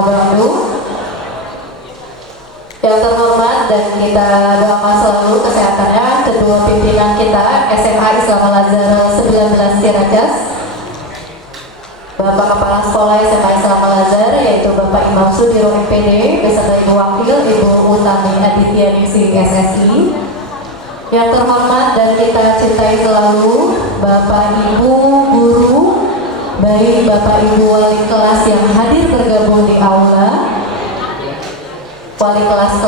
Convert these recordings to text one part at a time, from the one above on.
Amma ba'du. Yang terhormat dan kita doakan selalu kesehatannya kedua pimpinan kita SMA Islam Al-Azhar 19 Ciracas, Bapak Kepala Sekolah SMA Islam Al-Azhar yaitu Bapak Imam Sudiro MPD beserta Ibu Wakil Ibu Utami Aditya Ningsih SSI. Yang terhormat dan kita cintai selalu Bapak Ibu guru, baik Bapak Ibu wali kelas yang hadir bergabung di aula, wali kelas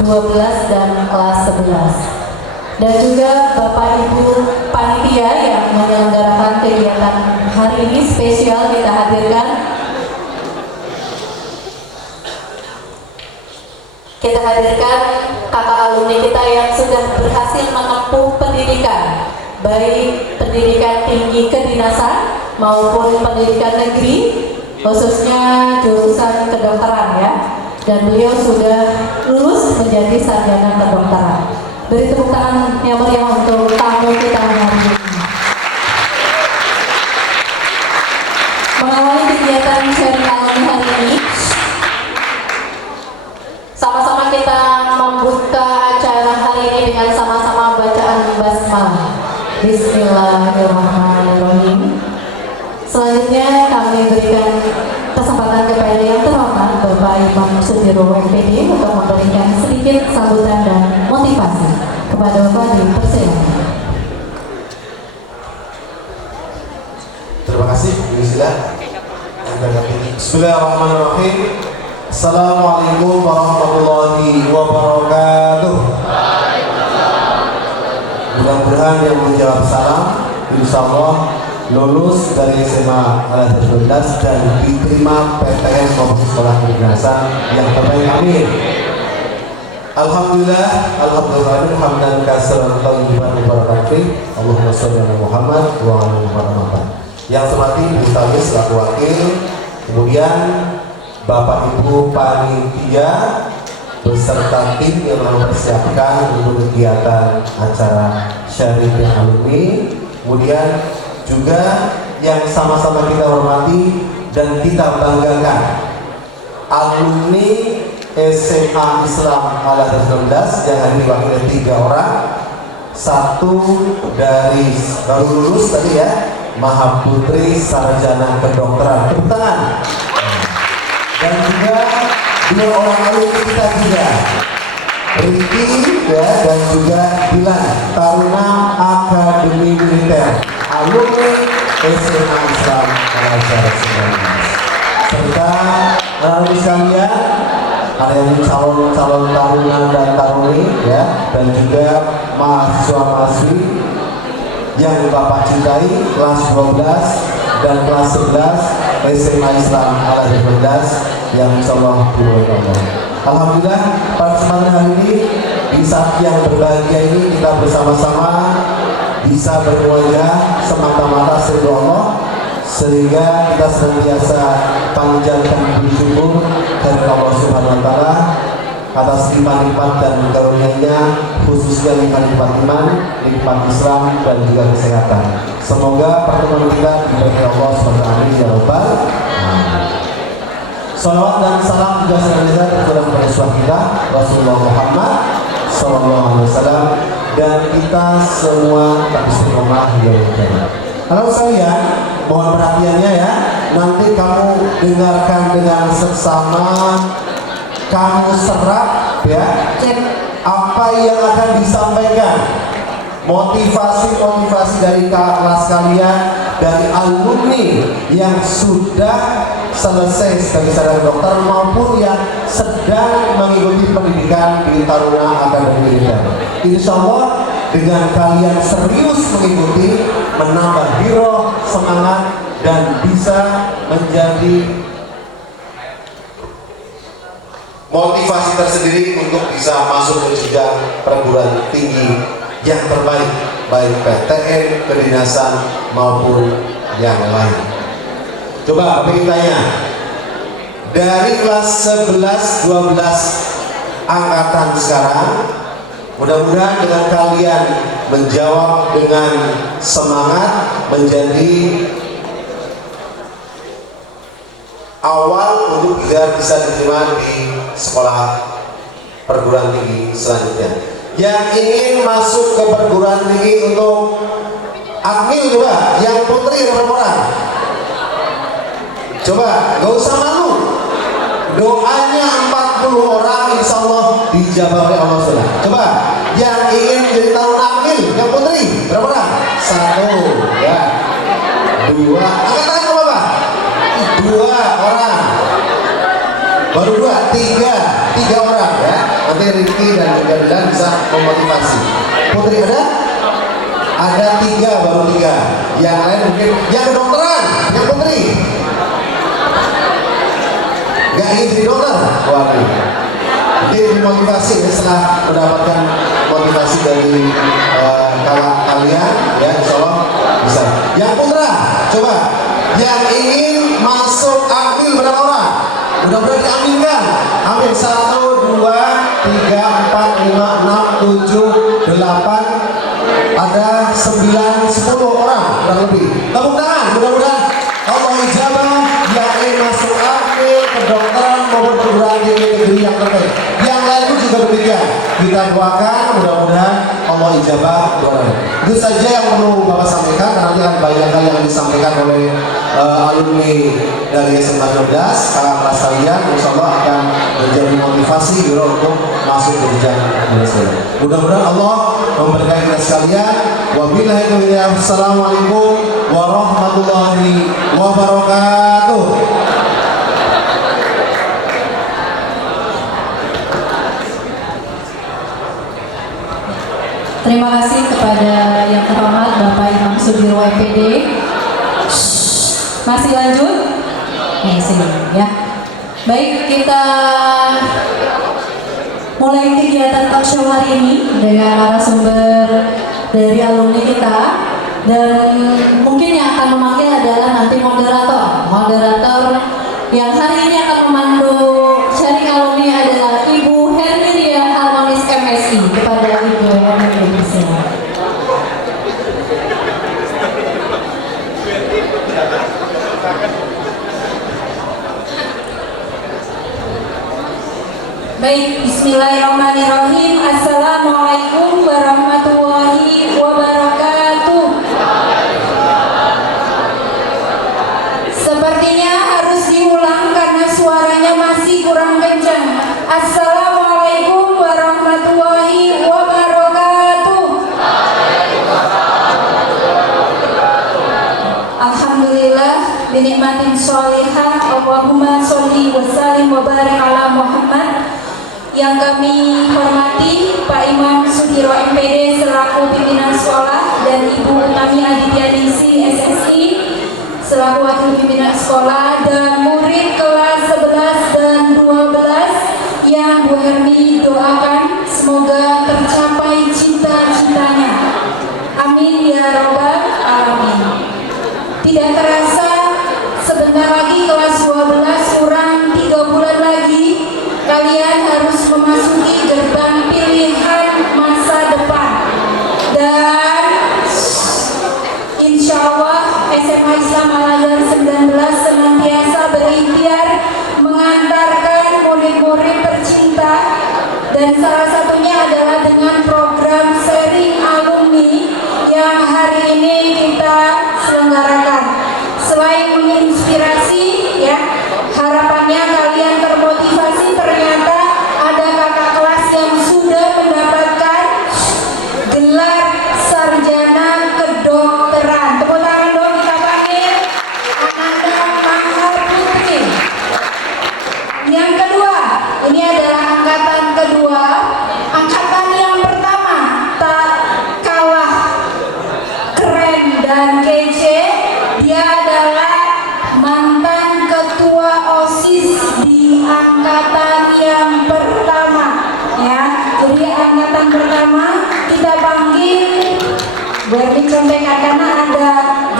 12 dan kelas 11, dan juga Bapak Ibu panitia yang menyelenggarakan kegiatan hari ini spesial kita hadirkan. Kita hadirkan kakak alumni kita yang sudah berhasil menempuh pendidikan, baik pendidikan tinggi kedinasan maupun pendidikan negeri, khususnya jurusan kedokteran ya. Dan beliau sudah lulus menjadi sarjana kedokteran. Beri tepuk tangan yang meriah untuk tamu kita hari ini. Mengawali kegiatan sharing alumni hari ini, sama-sama kita membuka acara hari ini dengan sama-sama bacaan basmalah. Bismillahirrahmanirrahim. Selanjutnya kami berikan kesempatan kepada yang terhormat Bapak Imam Sudiro MPD untuk memberikan sedikit sambutan dan motivasi kepada Bapak. Dipersilakan. Terima kasih. Bismillahirrahmanirrahim. Assalamualaikum warahmatullahi wabarakatuh. Mudah-mudahan yang menjawab salam insyaallah lulus dari SMA Al-Azhar 12 dan diterima PTN maupun sekolah kedinasan yang terbaik, amin. Alhamdulillah, alhamdulillah, hamdan katsiran thayyiban mubarakan fi. Allahumma shalli ala Muhammad wa ala Muhammad. Yang seperti Ibu Tami selaku wakil, kemudian Bapak Ibu panitia beserta tim yang mempersiapkan untuk kegiatan acara sharing alumni, kemudian juga yang sama-sama kita hormati dan kita banggakan, alumni SMA Islam Al-Azhar 19 yang hadir diwakili 3 orang, satu dari baru lulus tadi ya, Mahaputri Sarjana Kedokteran, tepuk tangan. Dan juga 2 orang alumni kita juga, Riki ya, dan juga Dilan, Taruna Akademi Militer, alumni SMA Islam Al-Azhar 19. Serta alumni sekalian, ada yang calon taruna dan taruni ya, dan juga mahasiswa-mahasiswi yang Bapak cintai, kelas 12 dan kelas 11 SMA Islam Al-Azhar 12 yang insyaallah Allah. Alhamdulillah pada kesempatan hari ini di saat yang berbahagia ini kita bersama-sama bisa berwajah semata-mata ridho Allah, sehingga kita senantiasa panjatkan bersyukur kepada Allah Subhanahu wa taala atas limpah-limpah dan karunia-Nya, khususnya limpah-limpah iman, limpah Islam dan juga kesehatan. Semoga pertemuan kita diberkahi Allah Subhanahu wa taala ya rabbal alamin. Salawat dan salam juga senantiasa tercurah kepada kita Rasulullah Muhammad sallallahu alaihi wasallam dan kita semua tak istiqomah ya Allah. Kalau saya mohon perhatiannya ya, nanti kamu dengarkan dengan seksama, kamu serap ya apa yang akan disampaikan, motivasi dari kelas kalian, dari alumni yang sudah selesai sebagai sarjana dokter maupun yang sedang mengikuti pendidikan di Taruna Akademi Militer. Insya Allah dengan kalian serius mengikuti, menambah hiro, semangat, dan bisa menjadi motivasi tersendiri untuk bisa masuk ke jenjang perguruan tinggi yang terbaik, baik PTN, kedinasan maupun yang lain. Coba ingin tanya, dari kelas 11, 12 angkatan sekarang, mudah-mudahan dengan kalian menjawab dengan semangat, menjadi awal untuk bisa diterima di sekolah perguruan tinggi selanjutnya. Yang ingin masuk ke perguruan tinggi untuk Akmil coba, yang putri berapa orang? Coba, gak usah malu. Doanya 40 orang insya Allah dijawab oleh Allah SWT. Coba, yang ingin jadi tahun Akmil, yang putri berapa orang? 1, ya. 2, angkat tangan ke bawah. 2 orang. Baru 2, 3 orang ya. Nanti Riki dan juga Dilan bisa memotivasi. Putri ada? Ada 3, baru 3. Yang lain mungkin yang kedokteran, yang putri. Gak ingin jadi dokter? Waduh. Jadi dimotivasi setelah mendapatkan motivasi dari kalian, ya insya Allah bisa. Yang putra, coba. Yang ingin masuk Akmil berapa orang? Mudah-mudahan diambilkan. Ambil 1, 2, 3, 4, 5, 6, 7, 8. Ada 9, 10 orang kurang lebih. Tepuk tangan, mudah-mudahan Allah ijabah yang ingin masuk Akmil, kedokteran maupun perguruan tinggi negeri yang terbaik. Yang lain pun juga demikian. Kita doakan mudah-mudahan Allah ijabah doanya. Itu saja yang perlu Bapak sampaikan, karena nanti akan banyak hal yang disampaikan oleh alumni dari SMA 12. Kakak kelas kalian insya Allah akan menjadi motivasi untuk masuk ke jenjang universitas. Mudah-mudahan Allah memberkahi kita sekalian. Wabillahi taufiq. Assalamualaikum warahmatullahi wabarakatuh. Terima kasih kepada yang terhormat Bapak Imam Sudiro MPD. Masih lanjut? Masih ya. Baik, kita mulai kegiatan talk show hari ini dengan narasumber dari alumni kita, dan mungkin yang akan memanggil adalah nanti moderator yang hari ini akan memandu sharing alumni adalah Ibu Hermiria Harmonis MSI. Kepada Ibu Hermiria silakan. Baik, bismillahirrahmanirrahim. Assalamualaikum warahmatullahi wabarakatuh. Sepertinya harus diulang karena suaranya masih kurang kencang. Assalamualaikum warahmatullahi wabarakatuh. Alhamdulillah binikmatin sholihah. Allahumma sholli wa sallim wa barik ala Muhammad. Yang kami hormati Pak Imam Sudiro MPD selaku pimpinan sekolah, dan Ibu Utami Adityaningsih SSI selaku wakil pimpinan sekolah, dan murid kelas 11 dan 12 yang Bu Hermi doakan semoga tercapai cita-citanya. Amin ya robbal alamin. Tidak terasa sebentar lagi kelas 12 kurang 3 bulan lagi kalian harus memasuki gerbang pilihan masa depan, dan insya Allah SMA Islam Al-Azhar 19 senantiasa berikhtiar mengantarkan murid-murid tercinta, dan salah satunya adalah dengan program sharing alumni yang hari ini kita selenggarakan. Selain menginspirasi, ya, harapannya kalian termotivasi. Ternyata ada kakak kelas yang sudah mendapatkan gelar sarjana kedokteran. Tepuk tangan dong, kita panggil Ananda Maharputri. Yang kedua, ini adalah angkatan kedua. Angkatan yang pertama tak kalah keren dan kece. Dia adalah mantan ketua OSIS di angkatan yang pertama, ya. Jadi angkatan pertama kita panggil biar dicontekan karena ada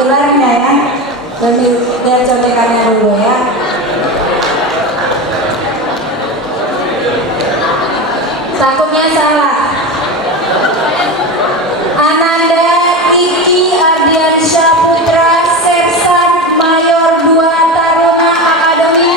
gelarnya, ya. Jadi lihat contekannya dulu, ya. Takutnya salah. Ananda Iki Ardiansyah Putra, Sersan Mayor 2 Taruna Akademi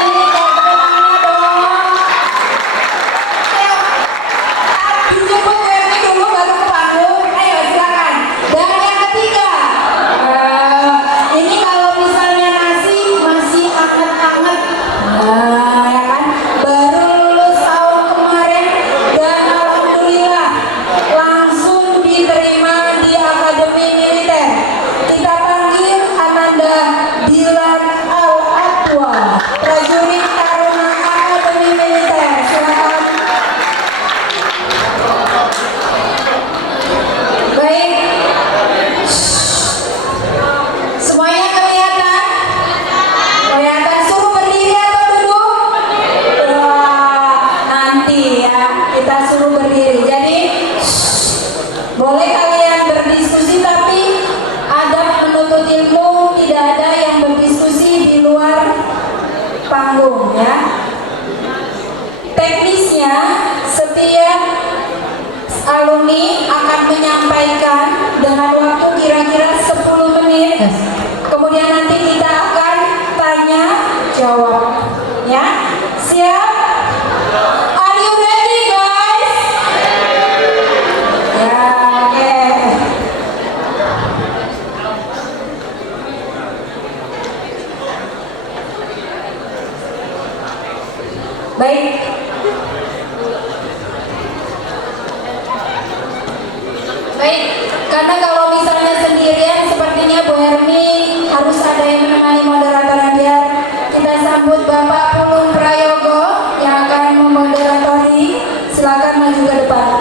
alumni akan menyampaikan dengan waktu kira-kira 10 menit. Yes. Kemudian nanti kita akan tanya jawab. Ya, siap? Are you ready, guys? Ya, oke. Baik. Baik, karena kalau misalnya sendirian sepertinya Bu Hermi harus ada yang menemani moderator biar kita sambut Bapak Pulung Prayogo yang akan memoderatori. Silakan maju ke depan.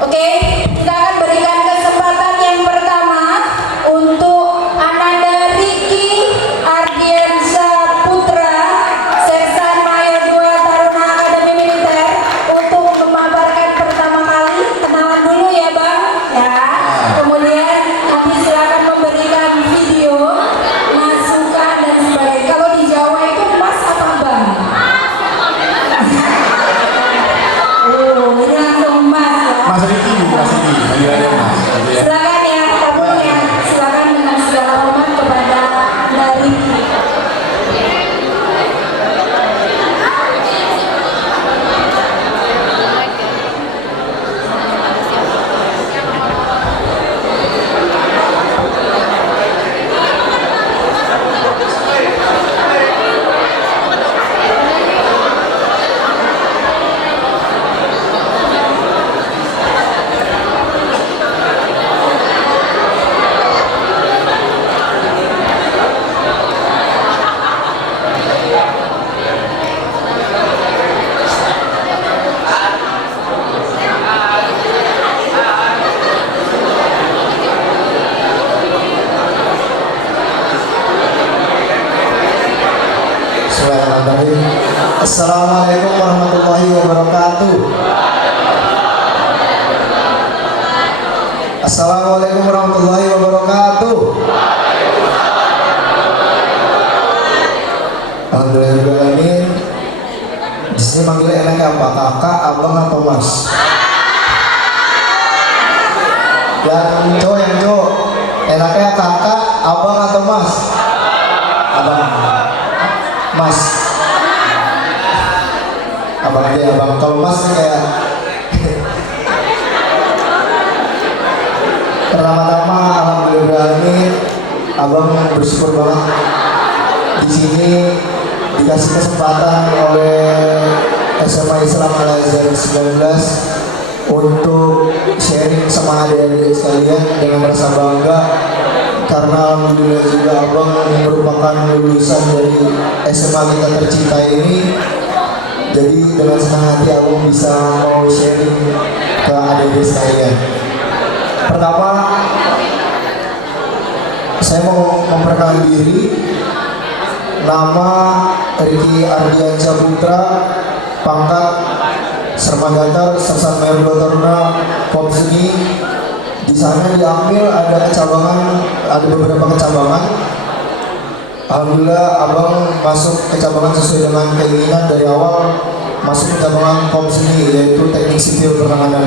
Oke, kita akan berikan kesempatan yang pertama untuk Ananda Riki Ardiansyah Putra, Sersan Mayor 2 Taruna Akademi Militer, untuk memaparkan pertama kali. Kenalan dulu ya Bang. Ya. Kemudian nanti silakan memberikan video, masukan dan sebagainya. Kalau di Jawa itu Mas apa Bang? Oh, ini langsung Mas ya. Mas Riki, panggilannya Mas. Gitu ya. Silakan ya, tamu ya. Silakan dengan segala hormat kepada dari. Assalamualaikum warahmatullahi wabarakatuh. Assalamualaikum warahmatullahi wabarakatuh. Alhamdulillahirrahmanirrahim. Di sini manggil enaknya apa? Kakak, abang, atau mas? Yang cowok. Enaknya kakak, abang, atau mas? Abang. Mas. Abang aja abang. Kalau mas kayak pertama-tama alhamdulillahirrahmanirrahim, abang bersyukur banget di sini dikasih kesempatan oleh SMA Islam Al Azhar 19 untuk sharing sama adik-adik sekalian dengan rasa bangga, karena alhamdulillah juga abang merupakan lulusan dari SMA kita tercinta ini. Jadi dengan senang hati abang bisa mau sharing ke adik-adik sekalian. Pertama, saya mau memperkenalkan diri. Nama Riki Ardiansyah Putra, pangkat Sermagatar, Sersan Mayor 2 Taruna Komseni. Di sana diambil ada beberapa kecabangan. Alhamdulillah abang masuk kecabangan sesuai dengan keinginan dari awal, masuk kecabangan Komseni, yaitu Teknik Sipil Pertahanan.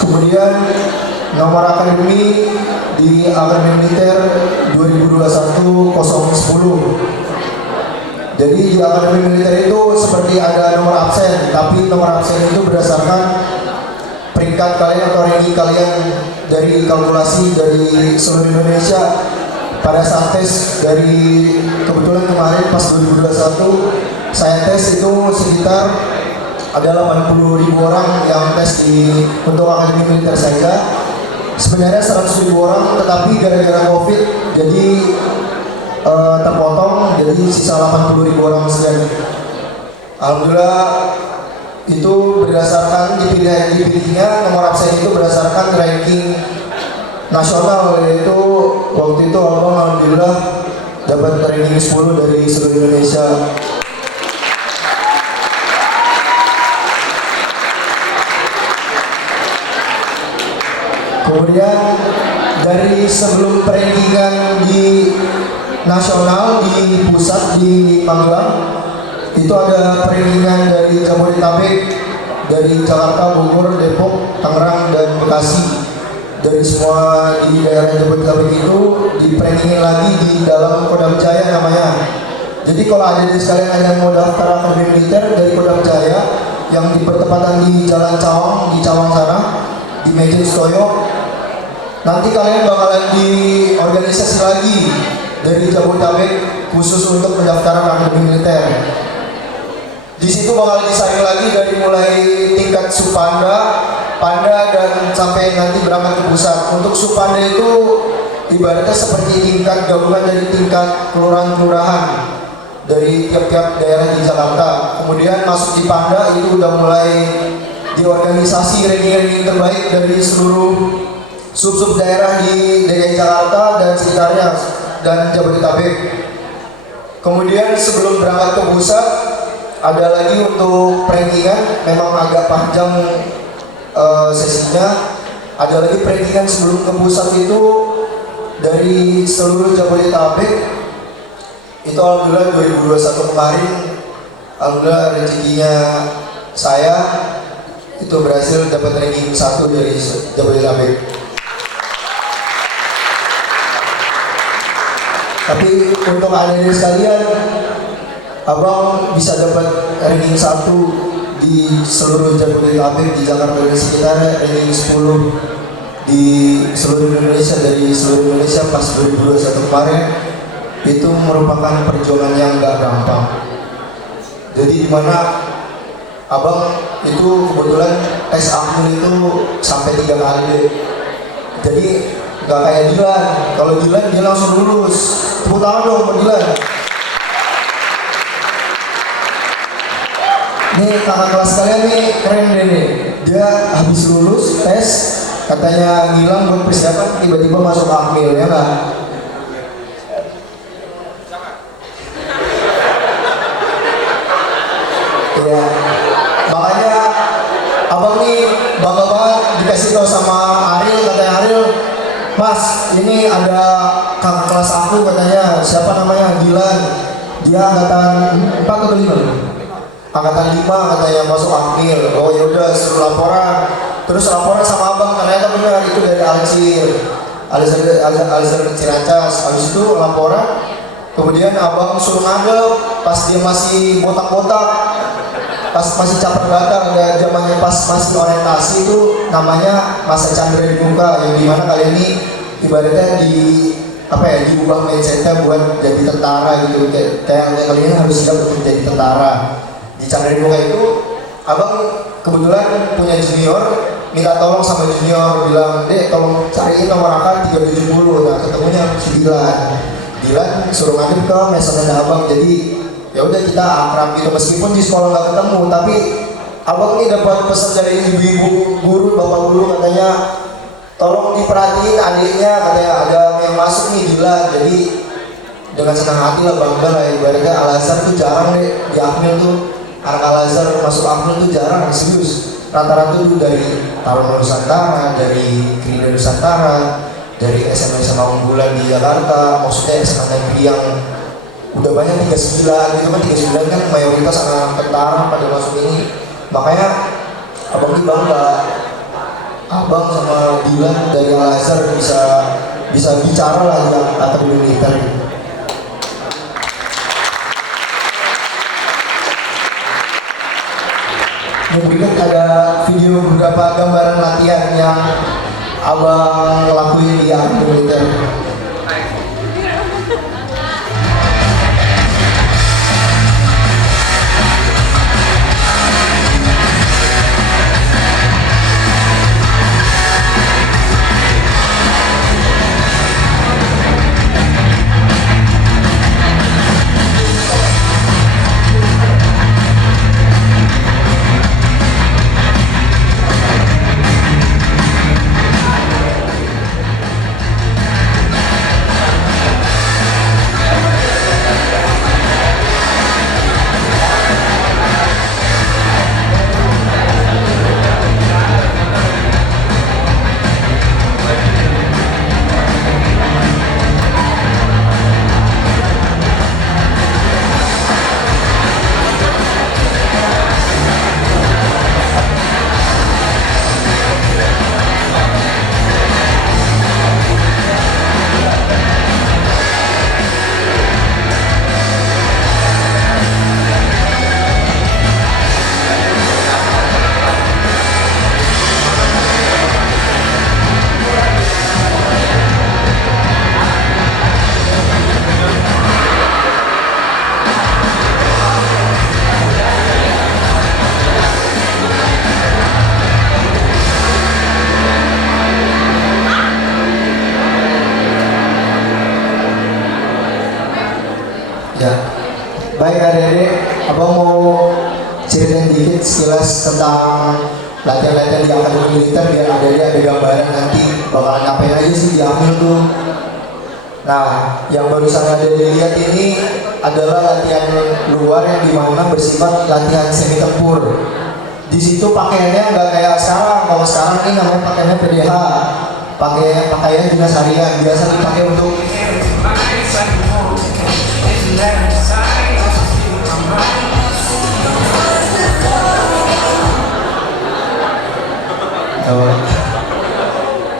Kemudian nomor akademi di Akademi Militer 2021-010. Jadi di Akademi Militer itu seperti ada nomor absen, tapi nomor absen itu berdasarkan peringkat kalian atau ranking kalian dari kalkulasi dari seluruh Indonesia pada saat tes. Dari kebetulan kemarin pas 2021 saya tes itu sekitar ada 80.000 orang yang tes untuk Akademi Militer saja. Sebenarnya 100.000 orang, tetapi gara-gara COVID jadi terpotong, jadi sisa 80.000 orang saja. Alhamdulillah itu berdasarkan dipilihnya nomor absen itu berdasarkan ranking nasional, yaitu waktu itu abang alhamdulillah dapat ranking 10 dari seluruh Indonesia. Kemudian dari sebelum perankingan di nasional di pusat di Magelang, itu ada peringatan dari Jabodetabek, dari Jakarta, Bogor, Depok, Tangerang, dan Bekasi. Dari semua di daerah Jabodetabek itu diperingin lagi di dalam Kodam Jaya namanya. Jadi kalau ada di sekalian ada yang mau daftar akademi militer dari Kodam Jaya yang di pertempatan di Jalan Cawang, di Cawang sana, di Mejen Stoyo, nanti kalian bakalan diorganisasi lagi dari Jabodetabek khusus untuk pendaftaran akademi militer. Di situ bakal disaring lagi dari mulai tingkat Supanda, Panda, dan sampai nanti berangkat ke pusat. Untuk Supanda itu ibaratnya seperti tingkat gabungan dari tingkat kelurahan-kelurahan dari tiap-tiap daerah di Jakarta. Kemudian masuk di Panda itu udah mulai diorganisasi ranking-ranking terbaik dari seluruh sub-sub daerah di DKI Jakarta dan sekitarnya dan Jabodetabek. Kemudian sebelum berangkat ke pusat ada lagi untuk rankingan, memang agak panjang sesinya. Ada lagi rankingan sebelum ke pusat itu dari seluruh Jabodetabek. Itu alhamdulillah 2021 kemarin, alhamdulillah rezekinya saya itu berhasil dapat ranking 1 dari Jabodetabek. Tapi untuk adik-adik sekalian, abang bisa dapat ranking 1 di seluruh Jabodetabek, di Jakarta dan sekitarnya, ranking 10 di seluruh Indonesia, dari seluruh Indonesia pas 2021 kemarin. Itu merupakan perjuangan yang gak gampang. Jadi dimana abang itu kebetulan tes akmil itu sampai 3 kali. Jadi gak kayak Dilan. Kalau Dilan dia langsung lulus. Tepuk tangan dong buat Dilan. Nih kakak kelas kalian nih keren deh nih. Dia habis lulus tes, katanya ngilang buat persiapan, tiba-tiba masuk akmil, ya nggak? Ya, makanya abang nih bangga banget dikasih tahu sama Ariel, katanya Ariel, Mas, ini ada kakak kelas aku, katanya siapa namanya, Dilan, dia angkatan 4 atau 5? Angkatan 5 katanya masuk akmil. Oh yaudah suruh laporan. Terus laporan sama abang, ternyata benar itu dari Alizar Ciracas. Habis itu laporan, kemudian abang suruh ngadep pas dia masih botak-botak, pas masih caper bakar, ada zamannya pas masih orientasi itu namanya masa Chandra di muka, yang dimana kalian ini ibaratnya diubah mindsetnya buat jadi tentara gitu, kayak kalian harus siap untuk jadi tentara. Di Chandra di muka itu abang kebetulan punya junior, minta tolong sama junior, bilang, Dek tolong cariin nomor akar 370. Nah ketemunya si Dilan suruh ngadep ke mesennya abang. Jadi ya udah kita akrab gitu, meskipun di sekolah nggak ketemu, tapi abang nih dapat pesan dari ibu-ibu guru, bapak guru, katanya tolong diperhatiin adiknya, katanya ada yang masuk nih Dilan. Jadi dengan senang hati lah, bangga lah, ibaratnya Al-Azhar tuh jarang deh di akmil tuh, anak Al-Azhar masuk akmil tuh jarang, serius. Rata-rata tuh dari Taruna Nusantara, dari Krida Nusantara, dari SMA unggulan di Jakarta, maksudnya SMA negeri yang udah banyak 39 gitu kan, 39 kan mayoritas anak tentara pada masuk ini. Makanya abang ini bangga, abang sama Dilan dari Al-Azhar bisa bicara lah yang akademi militer. Berikut ada video beberapa gambaran latihan yang abang lakuin di akademi militer. Ya, baik adik-adik, abang mau ceritain dikit sekilas tentang latihan-latihan di akademi militer biar adik-adik ada gambaran nanti bakalan ngapain aja sih diambil tuh. Nah, yang barusan ada dilihat ini adalah latihan luar yang dimana bersifat latihan semi tempur. Di situ pakaiannya nggak kayak sekarang. Kalau sekarang ini namanya pakaiannya PDH, pakaian dinas harian biasa dipakai untuk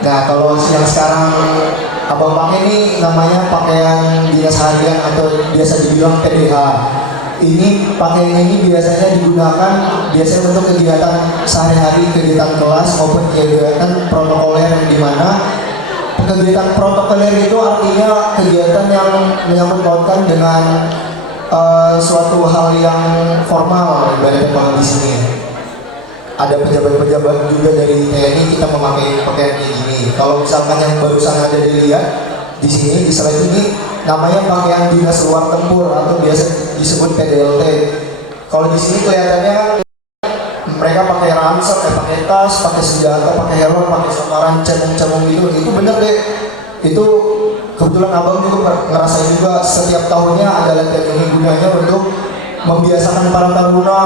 Nah, kalau yang sekarang abang pakai ini namanya pakaian dinas harian atau biasa dibilang PDH. Ini pakaian ini biasanya digunakan biasanya untuk kegiatan sehari-hari, kegiatan kelas maupun kegiatan protokoler yang dimana kegiatan protokoler itu artinya kegiatan yang menyangkut pautkan dengan suatu hal yang formal ibaratnya kalau di sini. Ada pejabat-pejabat juga dari TNI kita memakai pakaian kayak gini. Kalau misalkan yang barusan ada dilihat di sini di slide ini namanya pakaian dinas luar tempur atau biasa disebut PDLT. Kalau di sini kelihatannya kan mereka pakai ransel, pakai tas, pakai senjata, pakai helm, pakai samaran, cemung-cemung gitu. Itu bener deh. Itu kebetulan abang juga ngerasain juga setiap tahunnya ada latihan ini gunanya untuk membiasakan para taruna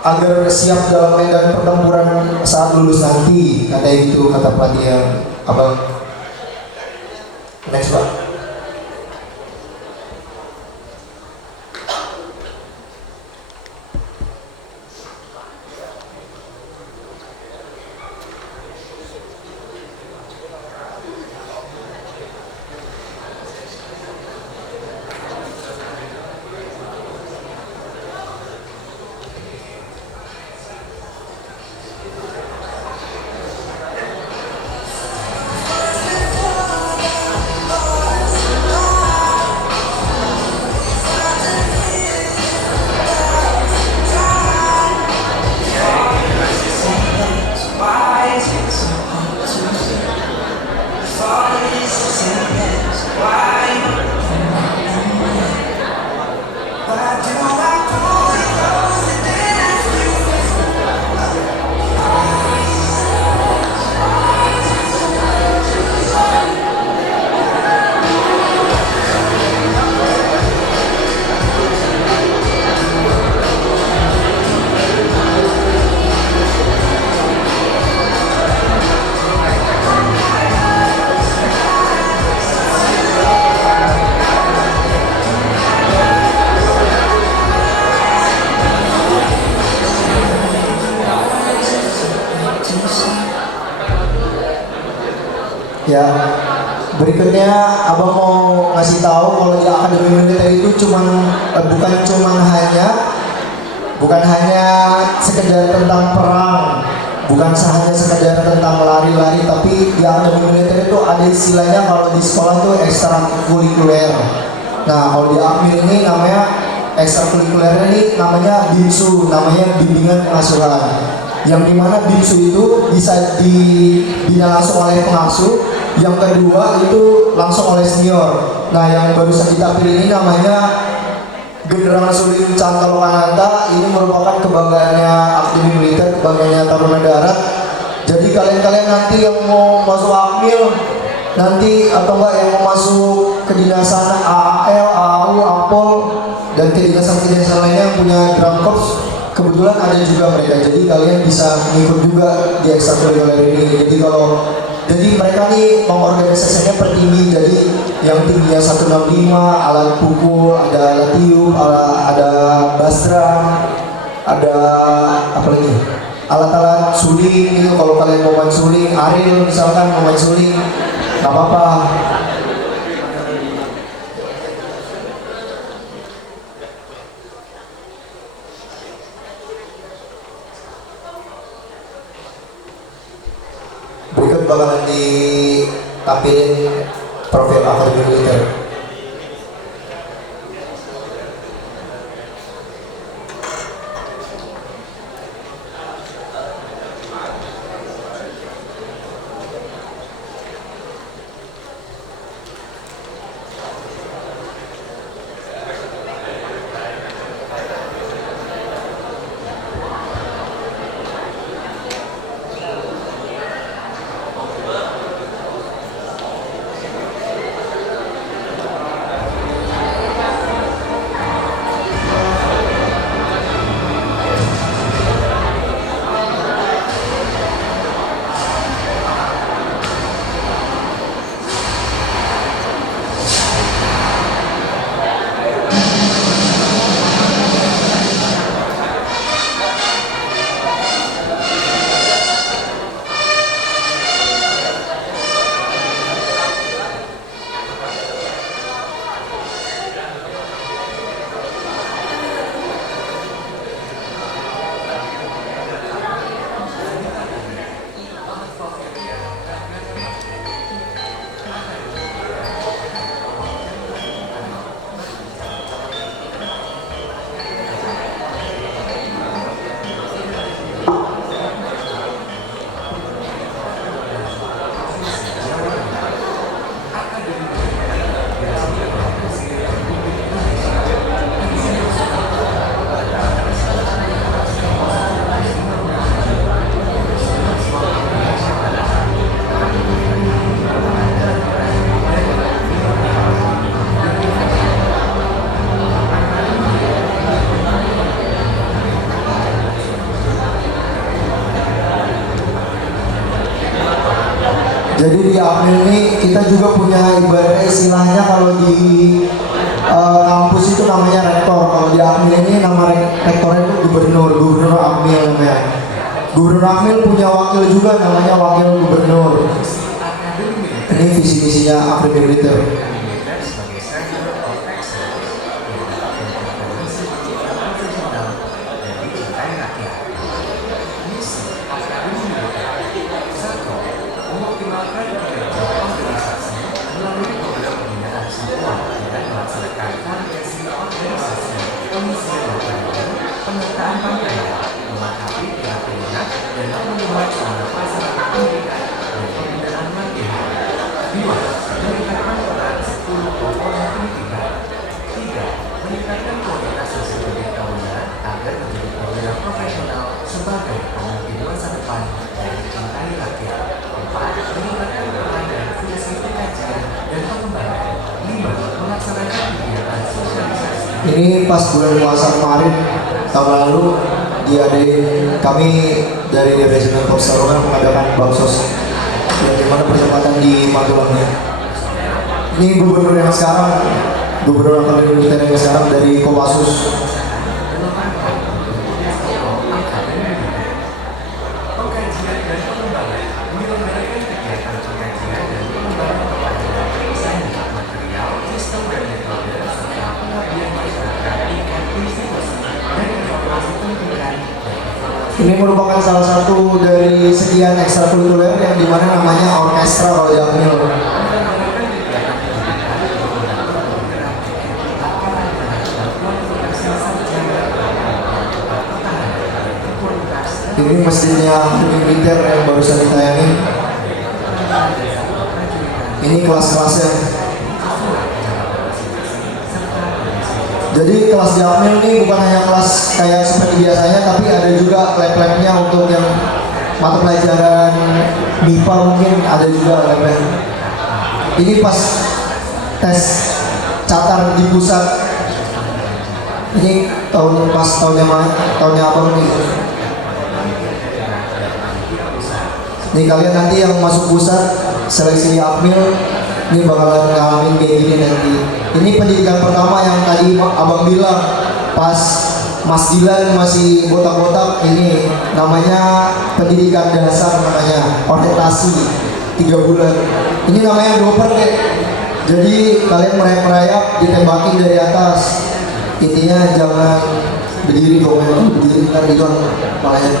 agar siap dalam medan pertempuran saat lulus nanti, katanya gitu kata pelatih abang. Next Pak. Ya, berikutnya abang mau ngasih tahu kalau di akademi militer itu bukan hanya sekedar tentang perang, bukan hanya sekedar tentang lari-lari, tapi di akademi militer itu ada istilahnya kalau di sekolah itu ekstrakurikuler. Nah, kalau di akmil ini namanya ekstrakurikuler ini namanya BIMSU, namanya bimbingan pengasuhan. Yang dimana BIMSU itu bisa dibina langsung oleh pengasuh, yang kedua itu langsung oleh senior. Nah, yang barusan ditampil ini namanya General Suling Cantalokananta. Ini merupakan kebanggaannya akademi militer, kebanggaannya Taruna Darat. Jadi kalian-kalian nanti yang mau masuk akmil nanti atau enggak yang mau masuk kedinasan AAL, AAU, APOL dan kedinasan-kedinasan lainnya yang punya Drum Corps, kebetulan ada juga mereka. Jadi kalian bisa mengikut juga di ekstrakurikuler ini. Jadi mereka nih mengorganisasinya per tinggi. Jadi yang tingginya 165, alat pukul, ada alat tiup, ada bass drum, ada apa lagi? Alat-alat suling itu kalau kalian mau main suling, Ariel misalkan mau main suling, nggak apa-apa. Berikut bakalan ditampilin profil akademi militer. Jadi di Akmil ini kita juga punya ibaratnya istilahnya kalau di kampus itu namanya rektor. Kalau di Akmil ini nama rektornya itu gubernur Akmil namanya. Gubernur Akmil punya wakil juga namanya wakil gubernur. Ini visi misinya Akmil Militer. Ini pas bulan puasa kemarin tahun lalu kami dari Division Perseroan mengadakan baksos yang dimana percepatan di Matulangnya. Ini gubernur yang sekarang, gubernur Akademi Militer yang sekarang dari Kopassus. Ini merupakan salah satu dari sekian ekstrakurikuler yang dimana namanya orkestra kalau di Akmil. Ini masjidnya Akademi Militer yang barusan ditayangin. Ini kelas-kelasnya. Jadi kelas di Akmil ini bukan hanya kelas kayak seperti biasanya, tapi ada juga lab-labnya untuk yang mata pelajaran MIPA mungkin ada juga lab-lab. Ini pas tes catar di pusat. Ini tahunnya apa nih? Nih kalian nanti yang masuk pusat seleksi di Akmil ini bakalan ngalamin kayak gini nanti. Ini pendidikan pertama yang tadi abang bilang pas Mas Dilan masih botak-botak, ini namanya pendidikan dasar, namanya orientasi 3 bulan. Ini namanya doper deh. Jadi kalian merayap-merayap ditembakin dari atas. Intinya jangan berdiri, kalau berdiri ntar gitu makanya.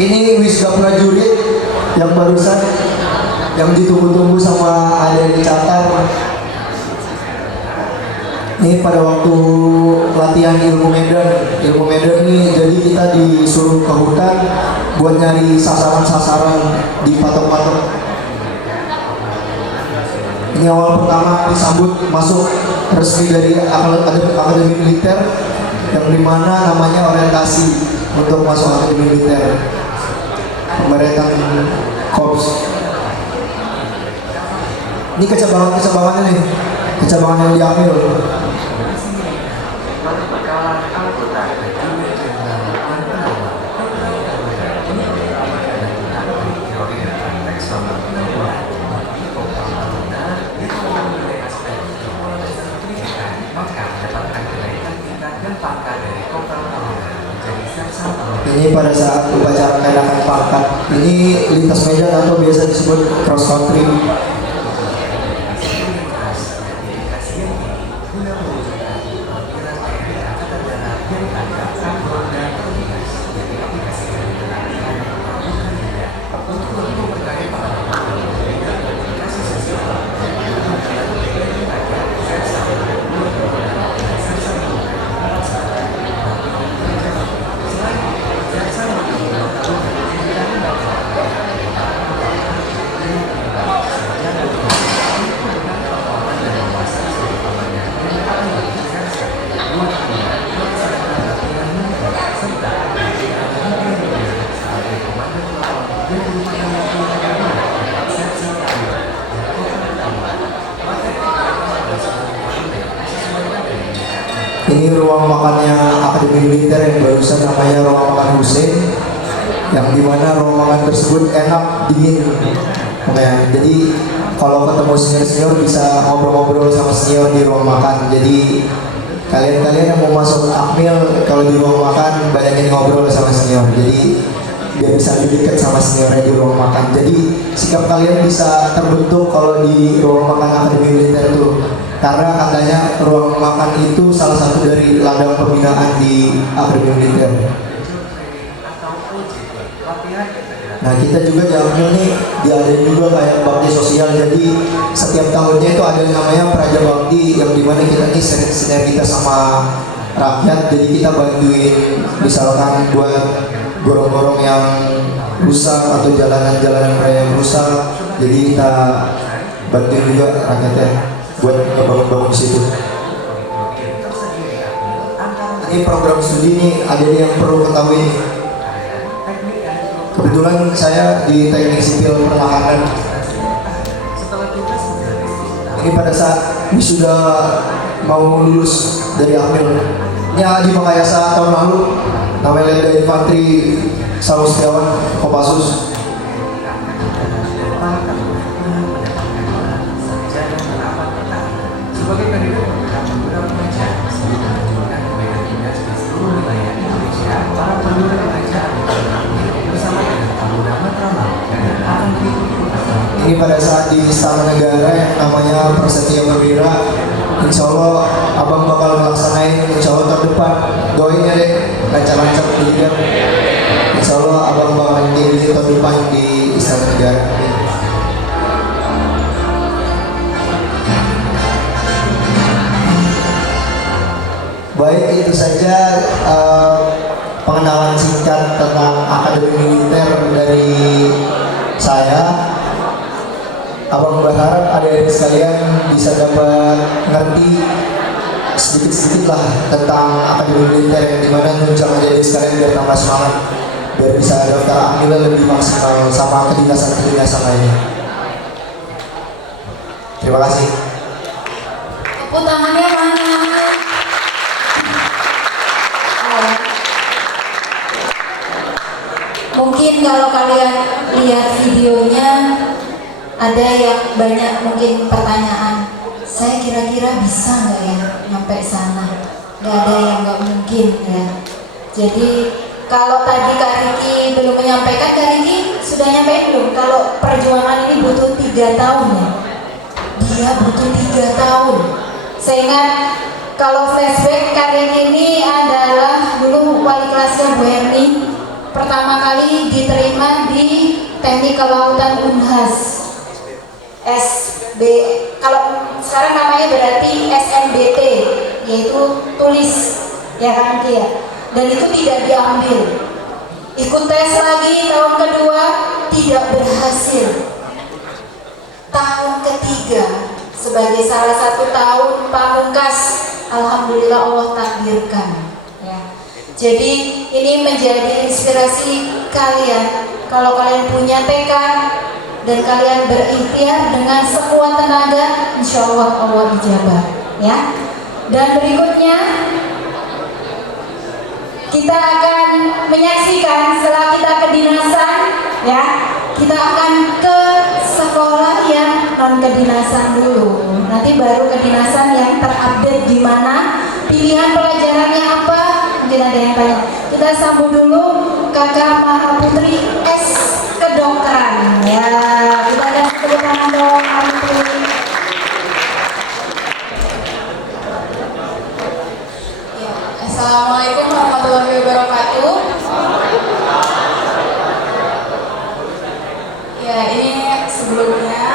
Ini wisuda prajurit yang barusan yang ditunggu-tunggu sama ada di Catar. Ini pada waktu latihan ilmu medan nih, jadi kita disuruh ke hutan buat nyari sasaran-sasaran di patok-patok. Ini awal pertama disambut masuk resmi dari Akademi Militer yang dimana namanya orientasi untuk masuk Akademi Militer, pemberetan korps. Ini kecabangannya nih, kecabangan yang diambil. Ini pada saat upacara kenaikan pangkat. Ini lintas medan atau biasa disebut cross country. Ini ruang makannya Akademi Militer yang barusan namanya ruang makan Hussein. yang dimana ruang makan tersebut enak, dingin. Nah, jadi kalau ketemu senior-senior bisa ngobrol-ngobrol sama senior di ruang makan. Jadi kalian yang mau masuk akmil kalau di ruang makan banyakin ngobrol sama senior. Jadi biar bisa lebih dekat sama seniornya di ruang makan. Jadi sikap kalian bisa terbentuk kalau di ruang makan akademi militer tuh. Karena katanya ruang makan itu salah satu dari ladang pembinaan di akademi militer. Nah, kita juga di Akmil nih diadain juga kayak bakti sosial. Jadi setiap tahunnya itu ada namanya Praja Bakti, yang dimana kita nih sinergitas sama rakyat. Jadi kita bantuin misalkan buat gorong-gorong yang rusak atau jalanan-jalanan raya yang rusak. Jadi kita bantuin juga rakyatnya buat ngebangun-bangun di situ. Ini program studi nih ada yang perlu ketahui. Kebetulan saya di teknik sipil pertahanan. Ini pada saat wisuda mau lulus dari Akmil. Ini di Makayasa tahun lalu, namanya Lenda Infantri Samu Setiawan Kopassus. Ini pada saat di Istana Negara yang namanya Prasetya Perwira. Insya Allah abang bakal melaksanain, insya Allah terdepan. Doain ya deh, lancar-lancar pendidikan. Insya Allah abang bakal jadi terdepan di Istana Negara. Baik, itu saja pengenalan singkat tentang Akademi Militer dari saya. Abang berharap adik-adik sekalian bisa dapat ngerti sedikit-sedikit lah tentang Akademi Militer, yang dimana nunjang adik-adik sekalian biar tambah semangat, biar bisa daftar Akmil lebih maksimal sama kedinasan-kedinasan lainnya. Terima kasih. Tepuk tangannya mana? Mungkin kalau kalian lihat videonya ada yang banyak mungkin pertanyaan, saya kira-kira bisa nggak ya nyampe sana? Nggak ada yang nggak mungkin ya. Jadi kalau tadi Kak Riki belum menyampaikan, Kak Riki sudah nyampein belum? Kalau perjuangan ini butuh 3 tahun ya. Dia butuh 3 tahun. Saya ingat kalau flashback, Kak Riki ini adalah dulu wali kelasnya Bu Erni. Pertama kali diterima di Teknik Kelautan Unhas. SB, kalau sekarang namanya berarti SNBT, yaitu tulis, ya kan Kia. Dan itu tidak diambil. Ikut tes lagi tahun kedua, tidak berhasil. Tahun ketiga, sebagai salah satu tahun pamungkas, alhamdulillah Allah takdirkan. Ya. Jadi ini menjadi inspirasi kalian. Kalau kalian punya tekad dan kalian berikhtiar dengan sekuat tenaga, insya Allah Allah ijabah, ya. Dan berikutnya kita akan menyaksikan setelah kita kedinasan, ya, kita akan ke sekolah yang non kedinasan dulu. Nanti baru kedinasan yang terupdate di mana, pilihan pelajarannya apa, mungkin ada yang tanya. Kita sambut dulu Kakak Maha Putri S kedokteran, ya. Kita ada tepuk tangan dong, Putri. Ya, Assalamualaikum warahmatullahi wabarakatuh. Ya, ini sebelumnya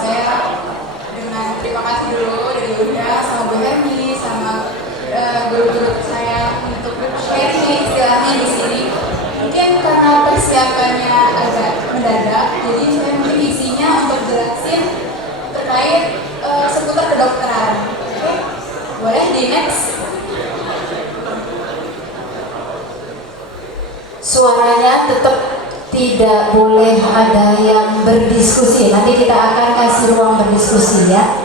saya dengan terima kasih dulu dari Bunda sama Bu Hermi sama guru-guru saya untuk sharing istilahnya di sini. Mungkin karena persiapannya agak mendadak, jadi saya mungkin isinya untuk jelasin terkait seputar kedokteran. Oke, boleh di next. Suaranya tetap tidak boleh ada yang berdiskusi. Nanti kita akan kasih ruang berdiskusi ya.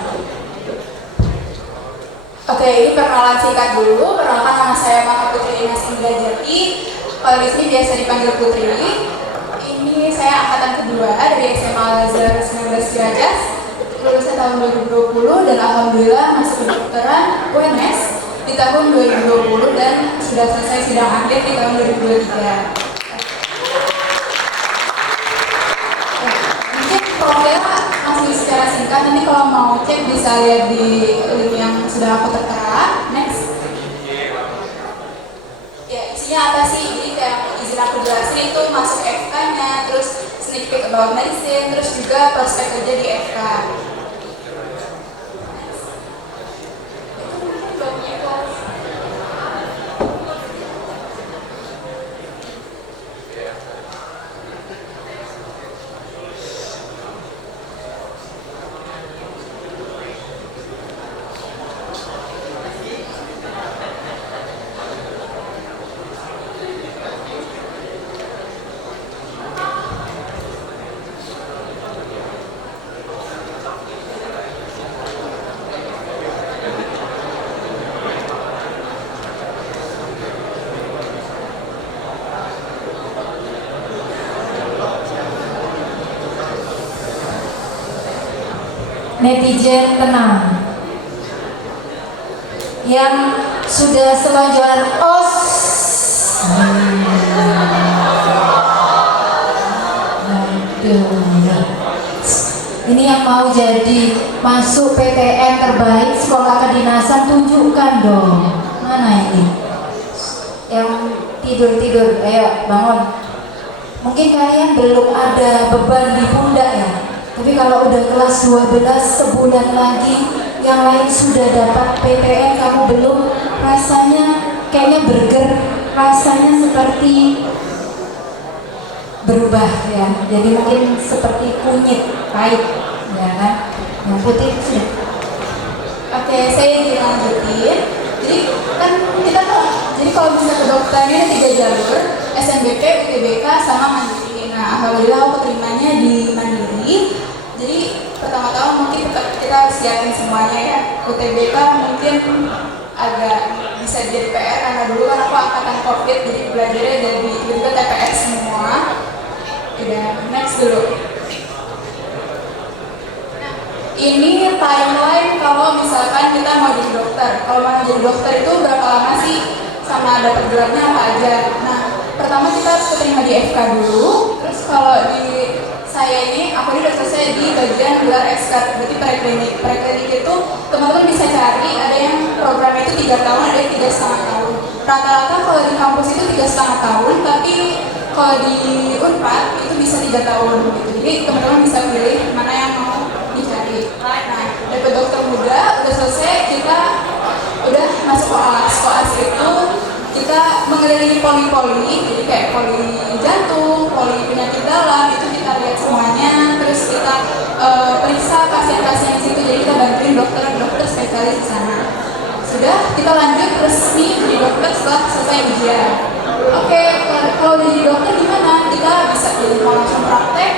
Oke, ini perkenalan singkat dulu. Perkenalkan, nama saya Maha Putri Dinas Indah Jati. Kalau di sini biasa dipanggil Putri. Ini saya angkatan kedua dari SMA Al-Azhar 19 Ciracas, lulusnya tahun 2020 dan alhamdulillah masuk kedokteran UNS di tahun 2020 dan sudah selesai sidang akhir di tahun 2023. Mungkin profilnya masih secara singkat, nanti kalau mau cek bisa lihat di link yang sudah aku tertera. Next. Ya, isinya apa sih? Jadi kayak izin aku jelasin itu masuk FK-nya, terus sneak peek about medicine, terus juga prospek kerja di FK. Netizen tenang, yang sudah selonjoran os. Ini yang mau jadi masuk PTN terbaik sekolah kedinasan, tunjukkan dong. Mana ini? Yang tidur-tidur, ayo bangun. Mungkin kalian belum ada beban di pundak ya. Tapi kalau udah kelas 12 sebulan lagi, yang lain sudah dapat PTN, kamu belum, rasanya kayaknya burger, rasanya seperti berubah ya. Jadi mungkin seperti kunyit, pahit, ya kan? Yang putih sudah. Oke, saya dilanjutin. Jadi kan kita jadi kalau bisa ke dokternya ada 3 jalur, SNBP, UTBK, sama Mandiri. Nah, alhamdulillah aku keterimanya di Mandiri. Jadi pertama-tama mungkin kita harus siapin semuanya ya. UTBK mungkin agak bisa jadi PR karena dulu kan aku angkatan COVID, jadi belajarnya dari tiba-tiba TPS semua. Udah, next dulu. Nah, ini timeline kalau misalkan kita mau jadi dokter. Kalau mau jadi dokter itu berapa lama sih? Sama dapat gelarnya apa aja? Nah, pertama kita harus keterima di FK dulu. Terus kalau di saya ini, aku ini udah selesai di bagian gelar expert, berarti preklinik. Preklinik itu teman-teman bisa cari, ada yang programnya itu 3 tahun, ada yang 3,5 tahun. Rata-rata kalau di kampus itu 3,5 tahun, tapi kalau di Unpad itu bisa 3 tahun gitu. Jadi teman-teman bisa pilih mana yang mau dicari. Nah, dapat dokter muda, udah selesai, kita udah masuk koas. Koas itu kita mengelilingi poli-poli, jadi kayak poli jantung, poli penyakit dalam, itu kita lihat semuanya, terus kita periksa pasien-pasien di situ, jadi kita bantuin dokter spesialis di sana. Sudah, kita lanjut resmi jadi dokter setelah selesai ujian. Oke, kalau jadi dokter gimana? Kita bisa jadi mau langsung praktek,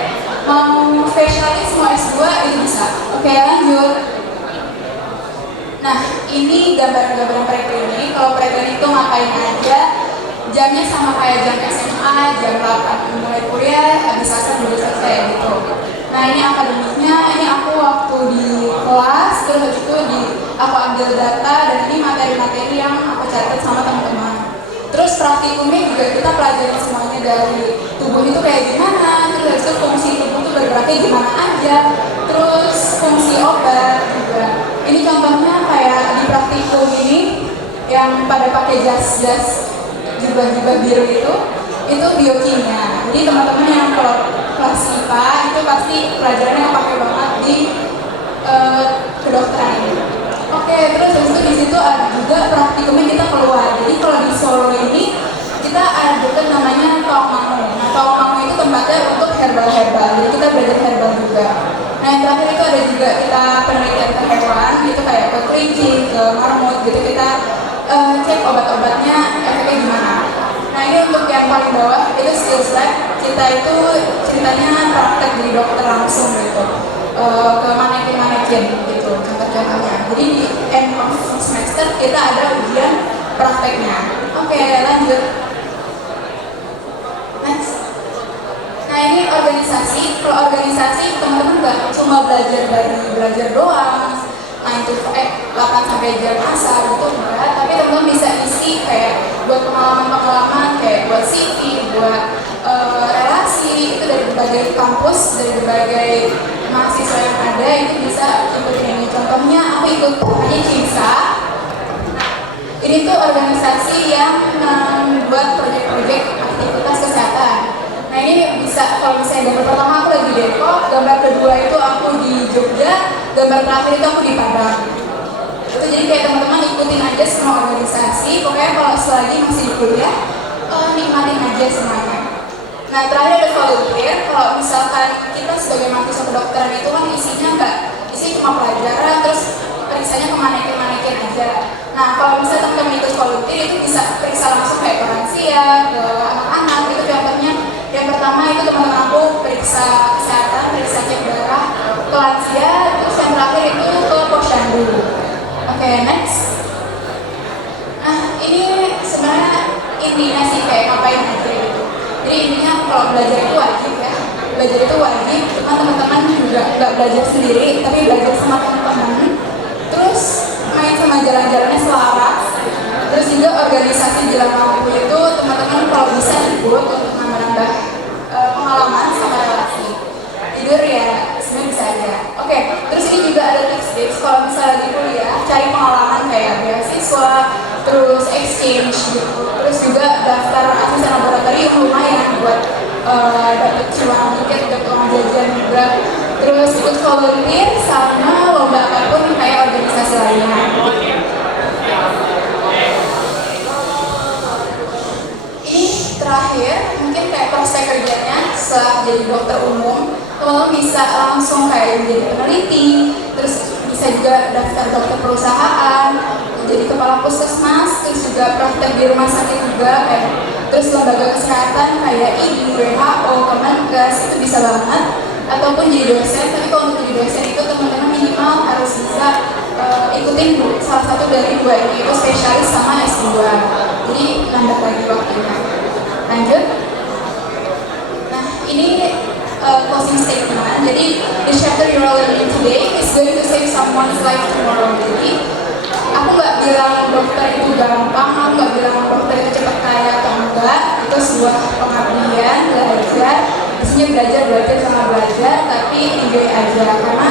mau spesialis, mau S2, itu bisa. Oke, lanjut. Nah, ini gambaran-gambaran preklinik. Kalau preklinik itu ngapain aja? Jamnya sama kayak jam SMA, jam 8 mulai kuliah, habis asar dulu selesai gitu. Nah, ini akademiknya, ini aku waktu di kelas, terus habis itu aku ambil data, dan ini materi-materi yang aku catat sama teman-teman. Terus praktikumnya juga kita pelajari semuanya dari tubuh itu kayak gimana, terus habis itu fungsi tubuh itu bergeraknya gimana aja, terus fungsi obat juga. Ini contohnya kayak di praktikum ini yang pada pakai jas-jas jubah-jubah biru itu biokimia. Jadi teman-teman yang kelas IPA itu pasti pelajarannya kepake banget di kedokteran ini. Oke, terus habis itu di situ ada juga praktikumnya kita keluar. Jadi kalau di Solo ini kita ada juga namanya Tawakmangu. Nah, Tawakmangu itu tempatnya untuk herbal-herbal. Jadi kita belajar herbal juga. Nah, yang terakhir itu ada juga kita penelitian ke hewan, itu kayak ke kelinci, ke marmut, gitu kita cek obat-obatnya efeknya gimana. Nah, ini untuk yang paling bawah itu skills lab. Kita itu ceritanya praktek jadi dokter langsung gitu, ke manekin gitu contoh-contohnya. Jadi di end of semester kita ada ujian prakteknya. Oke, lanjut. Nah ini organisasi, kalau organisasi teman-teman nggak cuma belajar dari belajar doang, 8 sampai jam asar gitu enggak, tapi teman-teman bisa isi kayak buat pengalaman-pengalaman, kayak buat CV, buat relasi, itu dari berbagai kampus, dari berbagai mahasiswa yang ada, itu bisa ikutin ini. Contohnya aku ikut namanya CIMSA. Ini tuh organisasi yang membuat proyek-proyek aktivitas kesehatan. Nah ini bisa, kalau misalnya gambar pertama aku lagi di Depok, gambar kedua itu aku di Jogja, gambar terakhir itu aku di Padang. Itu jadi kayak teman-teman ikutin aja semua organisasi, pokoknya kalau selagi masih di kuliah, nikmatin aja semuanya. Nah terakhir ada volunteer. Kalau misalkan kita sebagai mahasiswa kedokteran itu kan isinya cuma pelajaran, terus periksanya ke manekin aja. Nah kalau misalnya teman-teman ikut volunteer itu bisa periksa langsung kayak ke lansia, ke anak-anak. Itu contohnya yang pertama itu teman-teman aku periksa kesehatan, periksa cek darah ke lansia, terus yang terakhir itu ke posyandu. Oke, next. Nah ini sebenarnya intinya sih kayak ngapain aja gitu. Jadi intinya kalau belajar itu wajib ya. Belajar itu wajib, cuma teman-teman juga nggak belajar sendiri, tapi belajar sama teman-teman. Terus main sama jalan-jalannya selaras. Terus juga organisasi jalan mampu itu teman-teman kalau bisa ikut untuk menambah pengalaman sama relasi. Tidur ya sebenarnya bisa aja. Oke, terus ini juga ada tips-tips kalau misalnya di kuliah cari pengalaman kayak beasiswa, terus exchange gitu. Terus juga daftar asisten laboratorium lumayan buat dapat cuan dikit, dapat uang jajan juga. Terus ikut volunteer sama lomba apapun kayak organisasi lainnya. Ini terakhir mungkin kayak prospek kerjanya setelah jadi dokter umum, teman-teman bisa langsung kayak menjadi peneliti, terus bisa juga daftar dokter perusahaan, jadi kepala puskesmas, terus juga praktek di rumah sakit juga kayak, terus lembaga kesehatan kayak IDI, WHO, Kemenkes itu bisa banget, ataupun jadi dosen. Tapi kalau untuk jadi dosen itu teman-teman minimal harus bisa ikutin salah satu dari dua ini, itu spesialis sama S2. Jadi nambah lagi waktunya. Lanjut. Nah ini closing statement. Jadi the chapter you are learning today is going to save someone's life tomorrow. Jadi aku nggak bilang dokter itu gampang, aku nggak bilang dokter itu cepat kaya atau enggak. Itu sebuah pengabdian, belajar. Isinya belajar sama belajar, tapi enjoy aja karena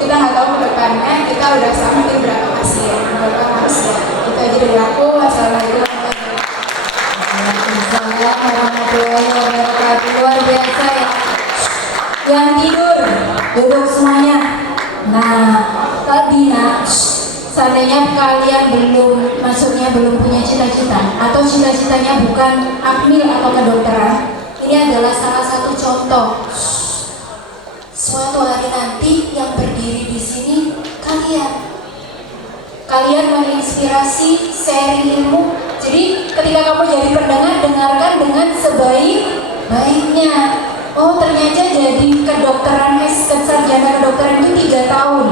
kita nggak tahu ke depannya kita udah sampai berapa pasien, berapa manusia. Itu aja dari aku. Wassalamualaikum warahmatullahi wabarakatuh. Luar biasa ya. Yang tidur duduk semuanya. Nah tadi seandainya kalian belum punya cita-cita atau cita-citanya bukan akmil atau kedokteran, ini adalah salah satu contoh. Suatu hari nanti yang berdiri di sini kalian menginspirasi, sharing ilmu. Jadi ketika kamu jadi pendengar, dengarkan dengan sebaik-baiknya. Oh ternyata jadi kedokteran, sarjana kedokteran itu 3 tahun.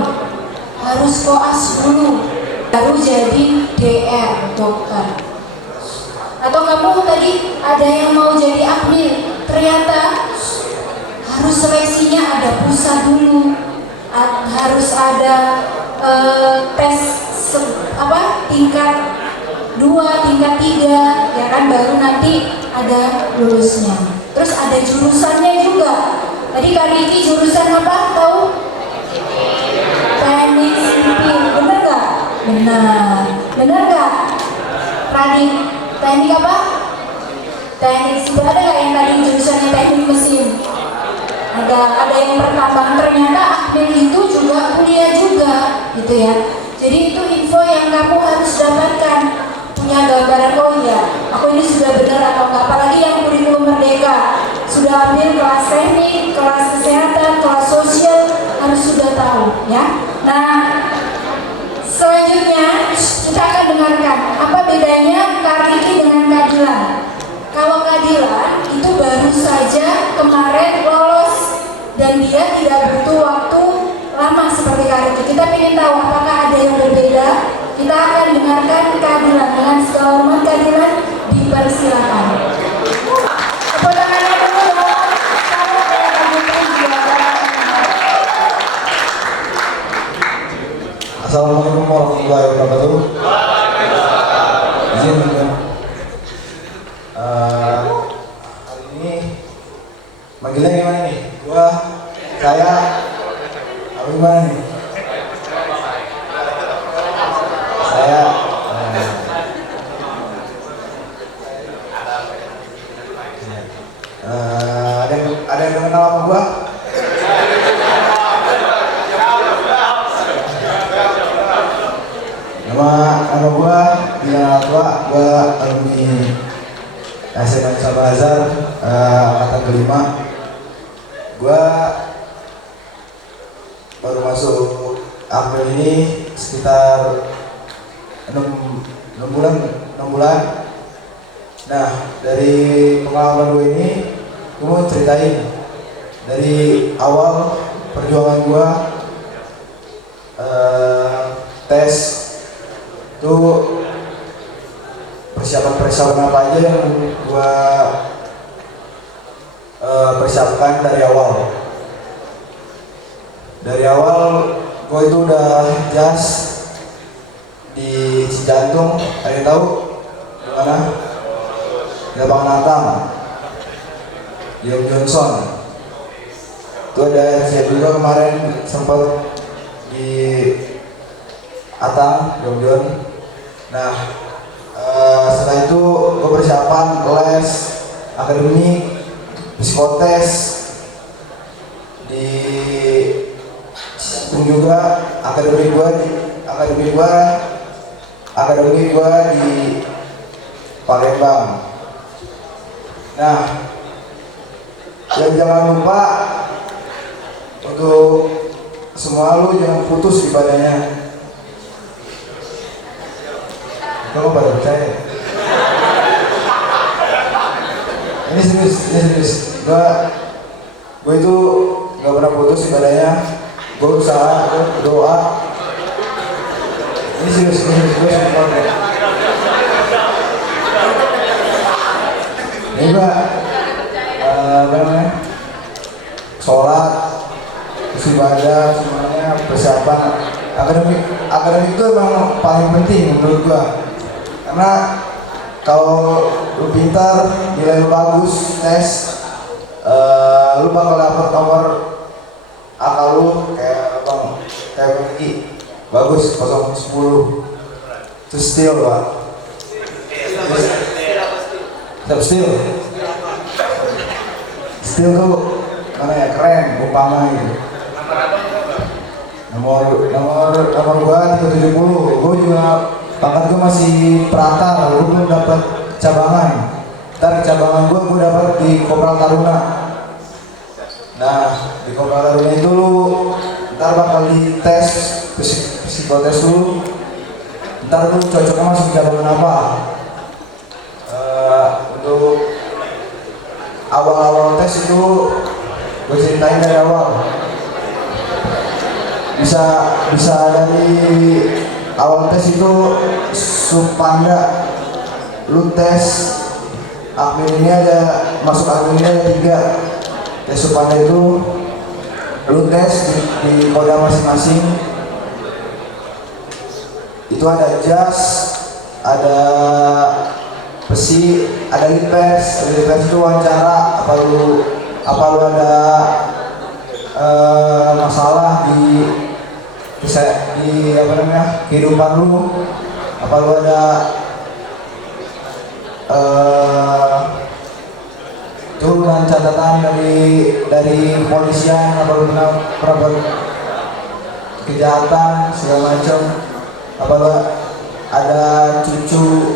Harus koas dulu, baru jadi DR, dokter. Atau kamu tadi ada yang mau jadi akmil, ternyata harus seleksinya ada pusat dulu, harus ada tes tingkat 2, tingkat 3, ya kan, baru nanti ada lulusnya. Terus ada jurusannya juga. Tadi Kak Riki jurusan apa? Tahu? Teknik sipil, bener gak? Bener gak? Teknik apa? Teknik sipil. Ada gak yang tadi jurusannya teknik mesin? Ada yang pertambangan. Ternyata akmil itu juga kuliah juga, gitu ya. Jadi itu info yang kamu harus dapatkan, punya gambaran. Oh iya, aku ini sudah benar atau enggak. Apalagi yang kurikulum merdeka, sudah ambil kelas teknik, kelas kesehatan, kelas sosial, harus sudah tahu ya. Nah selanjutnya kita akan dengarkan apa bedanya Kariki dengan Kadilan. Kalau Kadilan itu baru saja kemarin lolos dan dia tidak butuh waktu lama seperti Kariki. Kita ingin tahu apakah ada yang berbeda. Kita akan dengarkan Kadilan. Dengan segala hormat Kadilan, dipersilakan. Tepuk tangannya dulu dong. Assalamualaikum warahmatullahi wabarakatuh. Izin hari ini manggilnya gimana nih? Saya, apa gimana nih? Saya, ada yang kenal sama gua? Nama gua Dina Tua, gua alumni SMA Sabah Azhar angkatan kelima. Gua baru masuk April ini sekitar 6 bulan. Nah, dari pengalaman gue ini, gue mau ceritain dari awal perjuangan gue tes itu persiapan apa aja yang gue persiapkan dari awal. Dari awal gue itu udah jas di Cijantung, ada yang tahu di mana? Di lapangan Atang, di Om Johnson. Itu ada saya juga kemarin sempat di Atang, di Om John. Nah, setelah itu gue persiapan les, akademik, psikotes di juga akademi gua di Palembang. Nah, yang jangan lupa untuk semua lu jangan putus ibadahnya. Kamu pada percaya? Ini serius. Gua itu gak pernah putus ibadahnya. Gue usaha, gue berdoa. Ini serius, gue support ya. Ini gue apa namanya, sholat, ibadah, semuanya persiapan. Akademik itu emang paling penting menurut gue. Karena kalau lu pintar, nilai lu bagus, tes, lu bakal dapet nomor akal lu kayak Ricky, bagus 010. Itu steal pak. Steal tuh mana ya, keren, umpama gitu. Nomor gua 370. Gua juga pangkat gua masih pratar, gua belum dapat cabangan. Ntar cabangan gua dapat di Kopral Taruna. Nah, di Kopral Taruna itu lu ntar bakal dites psikotes lu. Ntar lu cocoknya masuk cabangan apa? Untuk awal-awal tes itu gue ceritain dari awal. Bisa dari awal tes itu Supanda, lu tes admin ini ada, masuk admin ini ada 3. Tes Supanda itu lu tes di Kodam masing-masing. Itu ada jas, ada besi, ada lipes itu wawancara apa lu ada masalah di apa namanya, kehidupan lu, apa lu ada turunan catatan dari kepolisian, apa lu pernah kejahatan segala macam, apa lu ada cincin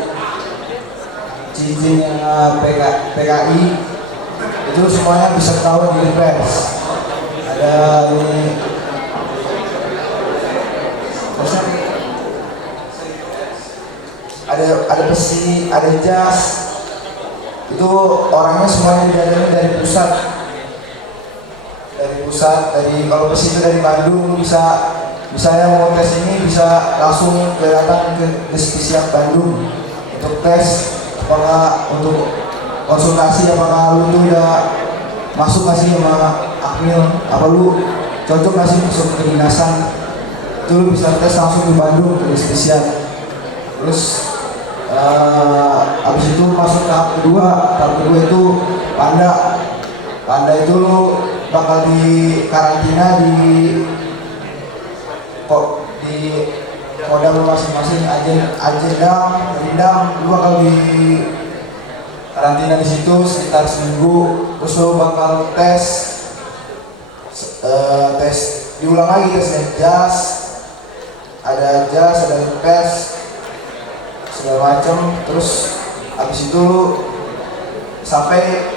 PKI, itu semuanya bisa tahu di pers. Ada ini, ada besi, ada jas, itu orangnya semuanya didatangin dari pusat. Dari kalau besi itu dari Bandung, bisa yang mau tes ini bisa langsung datang ke Despisiak Bandung untuk tes. Apakah untuk konsultasi, apakah lu tuh udah masuk nggak sih sama Akmil, apa lu cocok nggak sih masuk kedinasan. Itu itu lu bisa tes langsung di Bandung ke spesial. Terus abis itu masuk tahap kedua itu Panda itu lu bakal di karantina di Kodam masing-masing, Ajendam, Rindam, lu bakal di karantina di situ sekitar seminggu. Terus lu bakal tes diulang lagi tesnya, ada tes segala macam. Terus habis itu lu sampai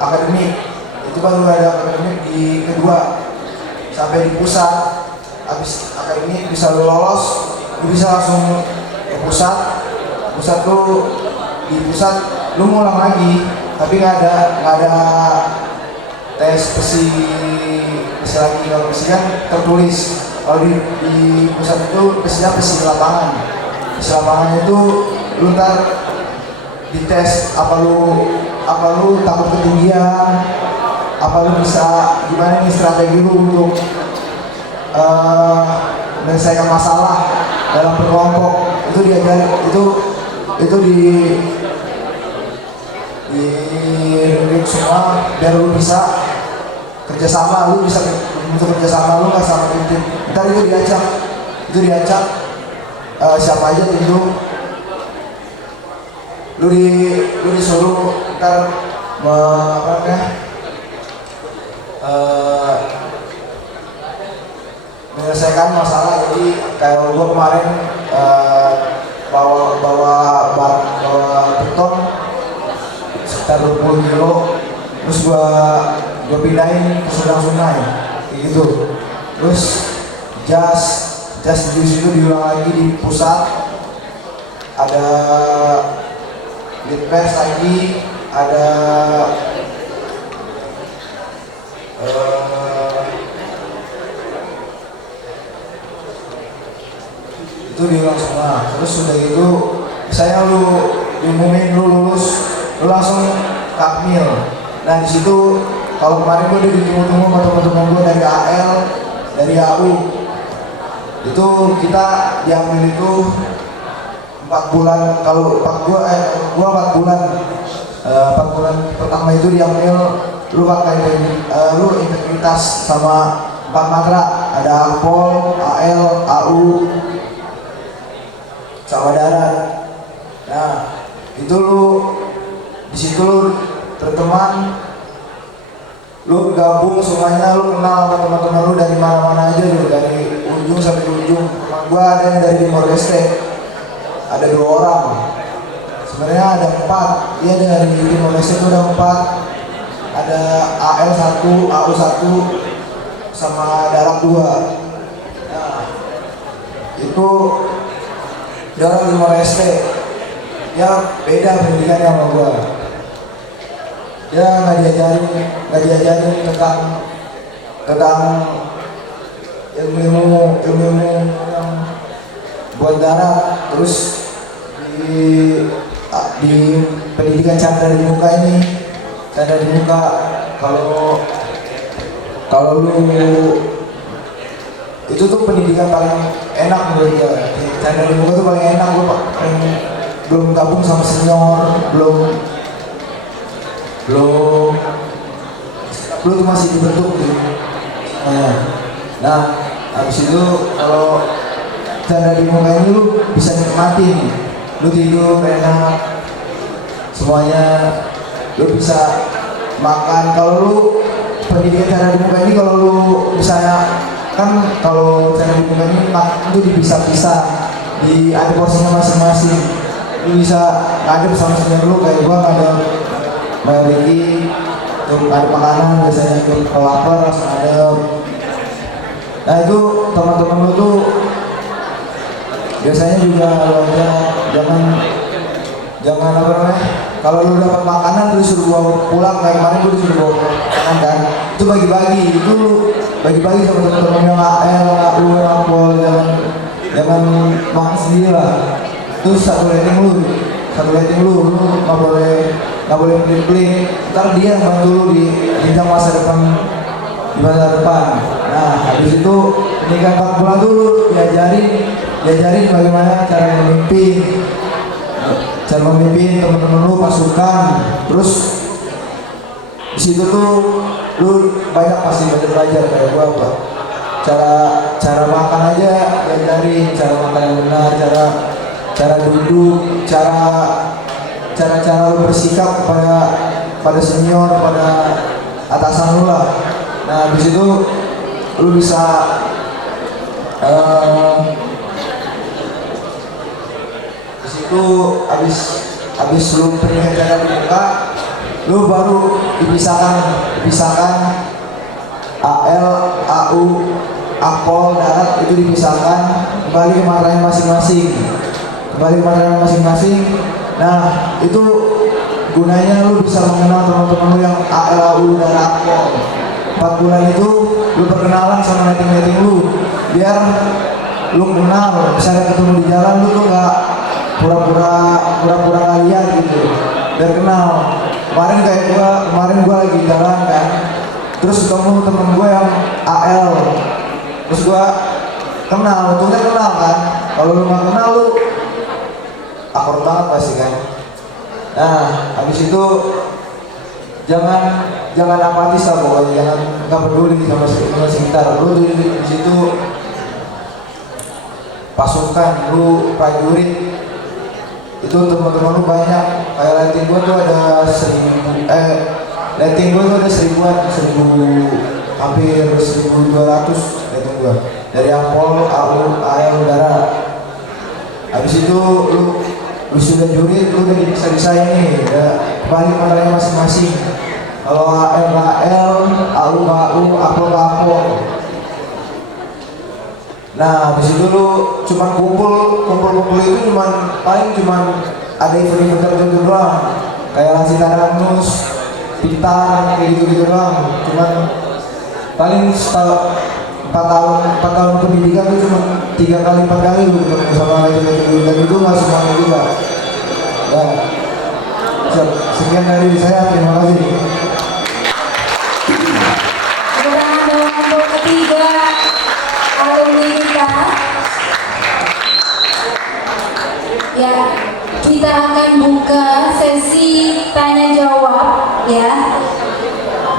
akademik, itu baru ada akademik di kedua sampai di pusat. Habis akademik bisa lu lolos, lu bisa langsung ke pusat lu di pusat lu ngulang lagi, tapi nggak ada tes pesi lagi. Kalau pesi kan tertulis, kalau di pusat itu pesi lapangan itu lu ntar dites apa lu takut ketinggian, apa lu bisa gimana nih strategi lu untuk menyelesaikan masalah dalam berkelompok. Itu diajarin, itu di semua biar lu bisa kerjasama, lu bisa untuk kerjasama lu nggak sama tim. Ntar itu diacak siapa aja tim lu disuruh ntar menyelesaikan masalah. Jadi kayak gua kemarin bawa beton sekitar 20 kilo, terus gua pindahin ke sungai kayak gitu. Terus jas di situ diulang lagi di pusat, ada litpers lagi, ada itu diulang semua. Terus sudah itu misalnya lu diumumin lu lulus, lu langsung takmil. Nah di situ kalau kemarin gue udah ditunggu-tunggu sama teman-teman gue dari AL, dari AU, itu kita diambil itu 4 bulan. Kalau 4 bulan 4 bulan pertama itu diambil lu pakai lu integritas sama 4 matra, ada Akpol, AL, AU sama darat. Nah itu lu di situ lu berteman, lu gabung semuanya, lu kenal sama teman-teman lu dari mana-mana aja, lu dari ujung sampai ujung. Teman gua ada yang dari Timor Leste, ada 2 orang, sebenarnya ada 4. Dia dari Timor Leste itu ada 4, ada AL 1, AU 1 sama darat 2. Nah itu dia orang Timor Leste, dia beda pendidikannya sama gua. Dia nggak diajarin tentang ilmu yang buat darat. Terus di pendidikan canda di muka kalau lu itu tuh pendidikan paling enak menurut gue. Canda di muka tuh paling enak. Gue belum gabung sama senior, belum lu tuh masih dibentuk gitu. Nah habis itu kalau canda di muka ini lu bisa nikmatin, lu tidur enak semuanya, lu bisa makan. Kalau lu pendidikan canda di muka ini, kalau lu misalnya kan kalau canda di muka ini makan tuh dipisah-pisah, ada porsinya masing-masing. Lu bisa ngadep sama senior lu, kayak gua ngadep Ricky untuk ada makanan, biasanya kalau lapar langsung ada. Nah itu teman-teman lu tuh biasanya juga lu aja jangan apa namanya, kalau lu dapat makanan lu suruh bawa pulang. Kayak kemarin gue disuruh bawa makanan kan, itu bagi-bagi sama teman-teman yang AL, AU, Akpol. Jangan makan sendiri lah. Itu satu rating lu nggak boleh pelit-pelit. Ntar dia bantu lu di jenjang masa depan. Nah habis itu ini kan 4 bulan dulu diajarin bagaimana cara memimpin teman-teman lu pasukan. Terus di situ tuh lu banyak pasti belajar kayak gua. Cara makan aja diajarin, cara makan yang benar, cara duduk, cara lu bersikap pada senior, pada atasan lu lah. Nah, di situ lu bisa di situ habis lu pendidikan buka, lu baru dipisahkan AL, AU, Akpol, darat itu dipisahkan, kembali ke marahnya masing-masing. Nah, itu gunanya lu bisa mengenal teman-teman lu yang AL, AU, dan Akpol. 4 bulan itu lu perkenalan sama meeting lu, biar lu kenal, misalnya ketemu di jalan lu tuh nggak pura-pura kalian gitu, biar kenal. Kemarin gua lagi jalan kan, terus ketemu temen gue yang AL, terus gua kenal, untungnya kenal kan. Kalau lu nggak kenal lu akur banget pasti kan. Nah, habis itu jangan apatis lah pokoknya, nggak peduli sama sekitar. Lu di situ pasukan, lu prajurit, itu teman-teman lu banyak. Kayak letting gua tuh ada 1000, hampir 1200 letting gua dari Akpol, AU, AL, udara. Habis itu lu sudah jurit, lu udah bisa ini ya, balik marahnya masing-masing. Kalau AL, AU, Akpol, Akpol. Nah, di situ lu cuman kumpul itu paling ada event tertentu doang, kayak Lasi Taranus, Pintar, kayak gitu doang. Cuman paling 4 tahun pendidikan itu cuma 3 kali 4 kali lu ketemu sama lagi-lagi, dan itu nggak semuanya juga. Ya, sekian dari saya, terima kasih. Untuk ketiga alumni kita, ya, kita akan buka sesi tanya jawab ya,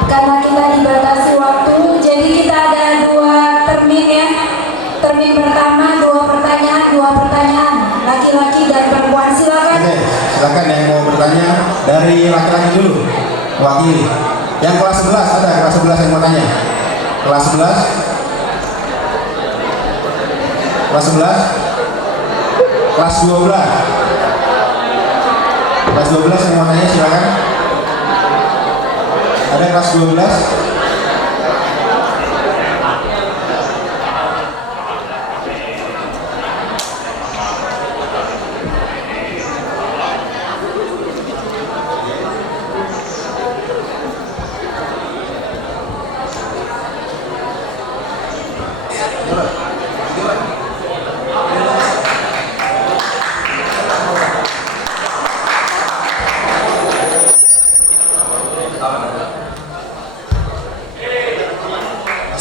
karena kita dibatasi waktu. Jadi kita ada 2 termin ya. Termin pertama 2 pertanyaan, laki-laki dan perempuan. Silakan. Oke, silakan yang mau bertanya dari laki-laki dulu, wakili. Yang kelas 11 ada, kelas 11 yang mau tanya. Kelas 11, kelas 12, kelas 12 yang mau tanya silakan. Ada kelas 12?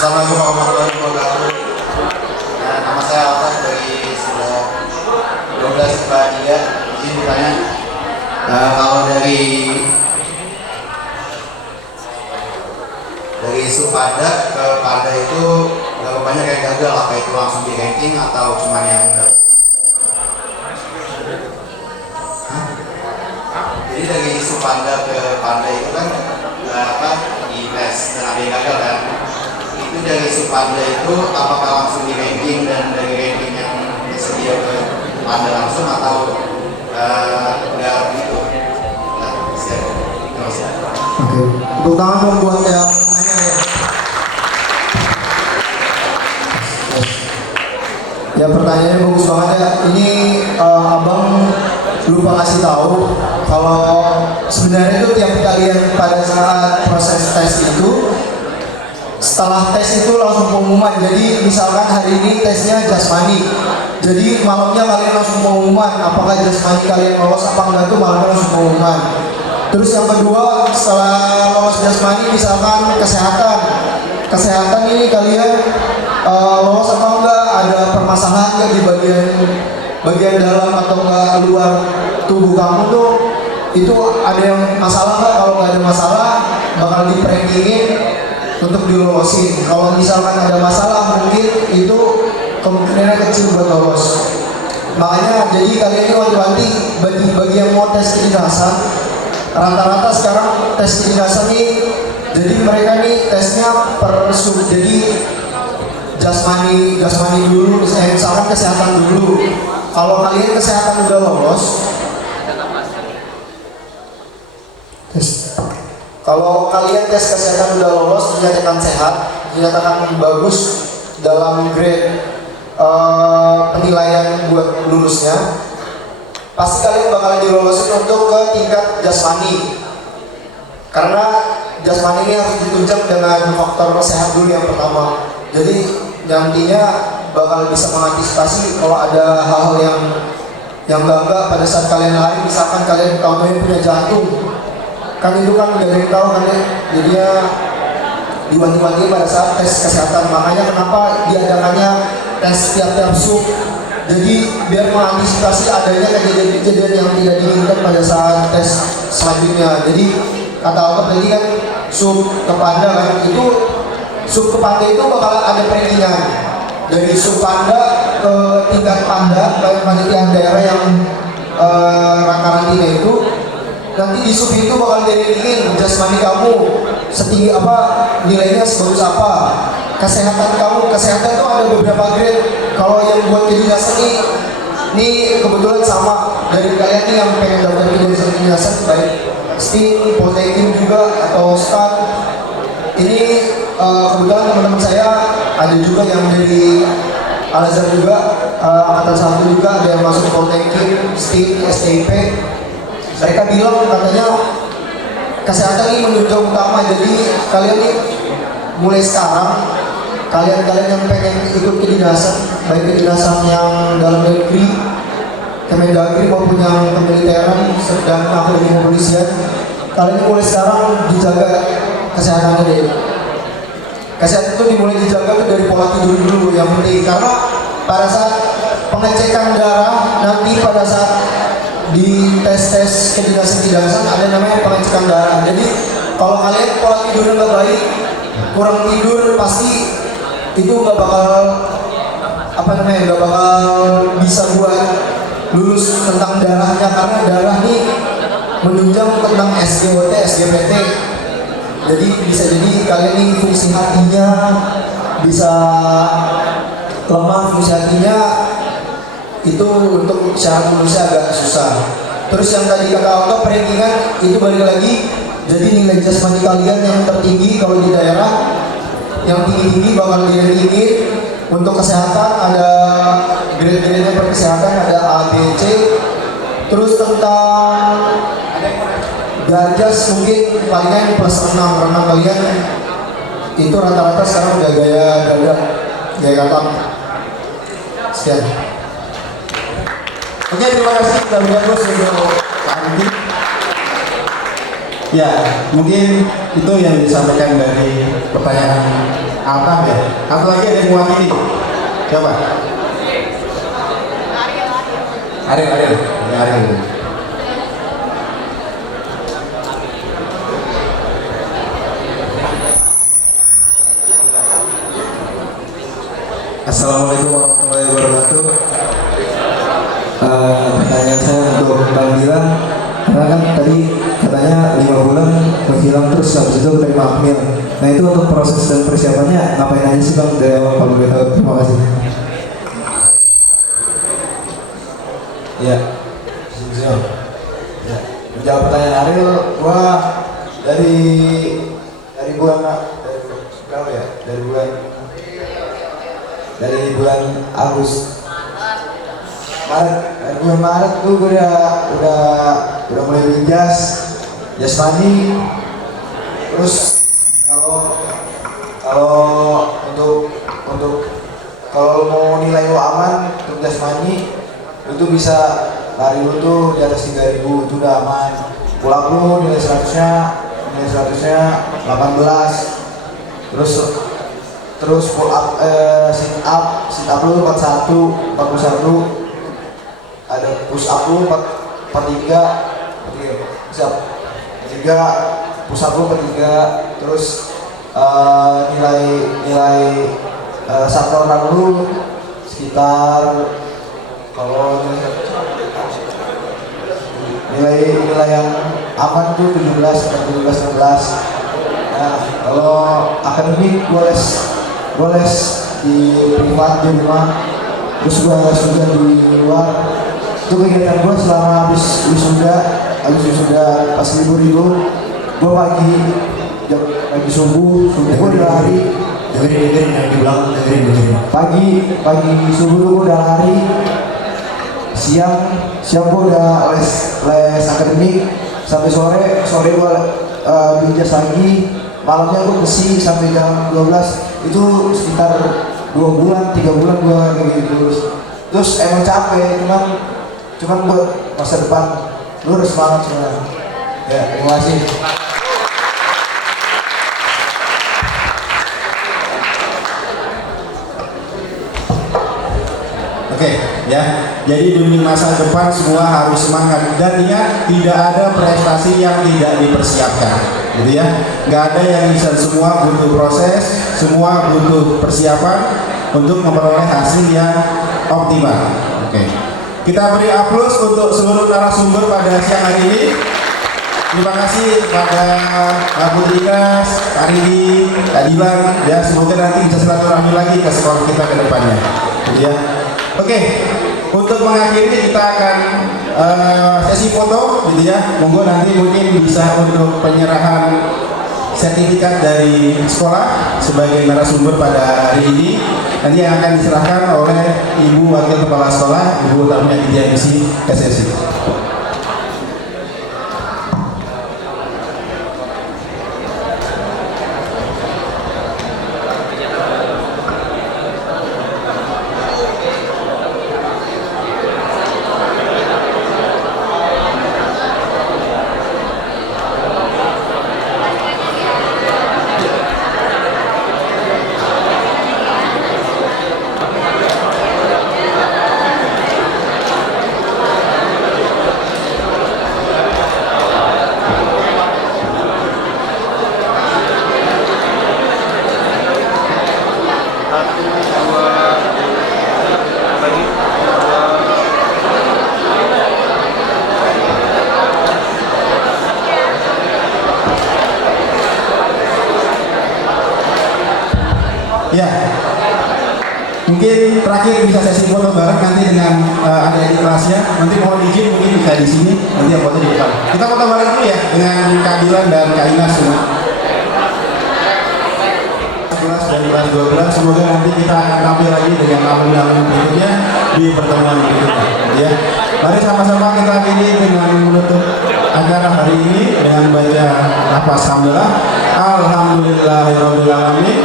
Assalamualaikum warahmatullahi wabarakatuh. Nama saya Altan dari sudah 12 Bahagia. Izin bertanya, kalau dari Supada ke Pada itu banyak yang gagal, apa itu langsung di ranking atau cuma yang Jadi dari Supada ke Pada itu kan di tes dan ada yang gagal kan? Itu dari Supada itu apakah langsung di ranking, dan dari ranking yang disedia ke Pada langsung atau enggak gitu? Nah, Oke, tepuk tangan dong buat yang nanya ya. Ya, pertanyaannya bagus banget ya. Ini abang lupa kasih tahu kalau sebenarnya itu tiap kalian pada saat proses tes itu, setelah tes itu langsung pengumuman. Jadi misalkan hari ini tesnya jasmani, jadi malamnya kalian langsung pengumuman apakah jasmani kalian lolos apa enggak, itu malamnya langsung pengumuman. Terus yang kedua, setelah lolos jasmani misalkan kesehatan ini kalian lolos apa enggak, ada permasalahan nggak di bagian dalam atau enggak luar tubuh kamu tuh, itu ada yang masalah nggak? Kalau nggak ada masalah bakal di-prankingin untuk dilolosin. Kalau misalkan ada masalah mungkin itu kemungkinannya kecil buat lolos. Makanya jadi kalian ini wanti-wanti bagi yang mau tes kedinasan, rata-rata sekarang tes kedinasan nih, jadi mereka nih tesnya per sub, jadi jasmani dulu, misalkan kesehatan dulu. Kalau kalian kesehatan udah lolos, kalau kalian tes kesehatan udah lolos, dinyatakan sehat, dinyatakan bagus dalam grade penilaian buat lulusnya, pasti kalian bakalan dilolosin untuk ke tingkat jasmani. Karena jasmani ini harus ditunjang dengan faktor sehat dulu yang pertama. Jadi nantinya bakal bisa mengantisipasi kalau ada hal-hal yang enggak pada saat kalian lari, misalkan kalian tahu punya jantung, kan itu kan udah dari tahu kan ya, jadinya diwanti-wanti pada saat tes kesehatan. Makanya kenapa diadakannya tes tiap-tiap sub, jadi biar mengantisipasi adanya kejadian-kejadian yang tidak diinginkan pada saat tes selanjutnya. Jadi kata Alka tadi kan sub ke panda kan, itu sub ke panda itu bakal ada prankingan dari sub panda ke tingkat panda, baik panitiaan daerah yang karantina itu. Nanti di sub itu bakal diringin jasmani kamu setinggi apa, nilainya sebagus apa, kesehatan kamu. Kesehatan itu ada beberapa grade. Kalau yang buat kedinasan ini kebetulan sama dari kalian nih yang pengen daftar kedinasan, baik STIM, Poltekin juga atau STAT. Ini kebetulan teman-teman saya ada juga yang dari Al-Azhar juga, angkatan 1 juga ada yang masuk Poltekin, STIM, STIP. Mereka bilang katanya kesehatan ini menunjang utama. Jadi kalian nih mulai sekarang, kalian yang pengen ikut kedinasan, baik kedinasan yang dalam negeri, Kemendagri maupun yang kemiliteran dan akademi kepolisian, kalian mulai sekarang dijaga kesehatannya deh. Kesehatan itu dimulai dijaga tuh dari pola tidur dulu yang penting, karena pada saat pengecekan darah nanti pada saat di tes kedinasan ada namanya pengecekan darah. Jadi kalau kalian pola tidurnya nggak baik, kurang tidur, pasti itu nggak bakal nggak bakal bisa buat lulus tentang darahnya, karena darah nih menunjang tentang SGOT, SGPT. Jadi bisa jadi kalian ini fungsi hatinya bisa lemah, fungsi hatinya itu untuk syarat lulusnya agak susah. Terus yang tadi kata Alka prankingan itu balik lagi, jadi nilai jasmani kalian yang tertinggi kalau di daerah, yang tinggi-tinggi bakal diringin. Untuk kesehatan ada grade-grade per kesehatan, ada A, B, C. Terus tentang Garjas mungkin palingan plus 6 renang kalian itu rata-rata sekarang udah gaya katam. Sekian. Oke, terima kasih sudah bagus untuk Andi. Ya, mungkin itu yang disampaikan dari pertanyaan Altam ya. Atau lagi ada yang mewakili? Coba. Ariel. Assalamualaikum warahmatullahi wabarakatuh. Pertanyaan saya untuk Bang Dilan, karena kan tadi katanya 5 bulan menghilang terus habis itu terima akmil. Nah itu untuk proses dan persiapannya ngapain aja sih Bang dari awal, kalau boleh tahu? Terima kasih. Ya, menjawab pertanyaan Ariel, gua dari bulan berapa ya? Dari bulan Agustus, bulan Maret tuh gue udah mulai binjas jasmani. Terus kalau untuk kalau mau nilai lo aman untuk jasmani, itu bisa lari lu tuh di atas 3000 itu udah aman. Pulang lu nilai 100-nya 18. Terus terus sit up lu 41, ada push up lu 43, push up lu 43, terus nilai shuttle run lu sekitar, kalau nilai yang aman tuh 17-16. Nah, kalau akademik gue les di privat di rumah, terus gue les juga di luar. Itu kegiatan gue selama habis wisuda pas libur itu, gue pagi subuh gue udah lari. Dengerin yang di belakang, dengerin. Pagi subuh gue udah lari. Siang gue udah les akademik sampai sore gue binjas lagi. Malamnya gue besi sampai jam 12. Itu sekitar 2 bulan 3 bulan gue kayak gitu. Terus emang capek, cuman buat masa depan lu harus semangat semua. Ya, terima kasih. Oke, ya. Jadi demi masa depan semua harus semangat, dan ingat tidak ada prestasi yang tidak dipersiapkan, gitu ya. Nggak ada yang bisa, semua butuh proses, semua butuh persiapan untuk memperoleh hasil yang optimal. Oke. Kita beri aplaus untuk seluruh narasumber pada siang hari ini. Terima kasih pada Pak Putrikas, Kak Ridi, Kak Dilan, ya, semoga nanti bisa silaturahmi lagi ke sekolah kita ke depannya, gitu ya. Oke, untuk mengakhiri kita akan sesi foto, gitu ya. Monggo nanti mungkin bisa untuk penyerahan sertifikat dari sekolah sebagai narasumber pada hari ini. Nanti yang akan diserahkan oleh Ibu Wakil Kepala Sekolah, Ibu Tarmia Dianisi SSI. Ya, mungkin terakhir bisa sesi foto bareng nanti dengan adik-adik kelasnya. Nanti mohon izin mungkin bisa di sini, nanti yang foto di depan. Kita foto bareng dulu ya dengan Kak Dilan dan Kak Inas semua. Kelas dan kelas 12, semoga nanti kita akan tampil lagi dengan alumni-alumni berikutnya di pertemuan berikutnya. Ya, mari sama-sama kita akhiri dengan menutup acara hari ini dengan baca lafaz hamdalah. Alhamdulillahirabbil alamin.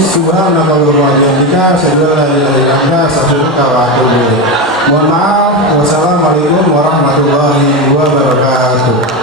Subhanakallahumma wa bihamdika asyhadu an la ilaha illa anta astaghfiruka wa atubu ilaik. Mohon maaf. Wassalamualaikum warahmatullahi wabarakatuh.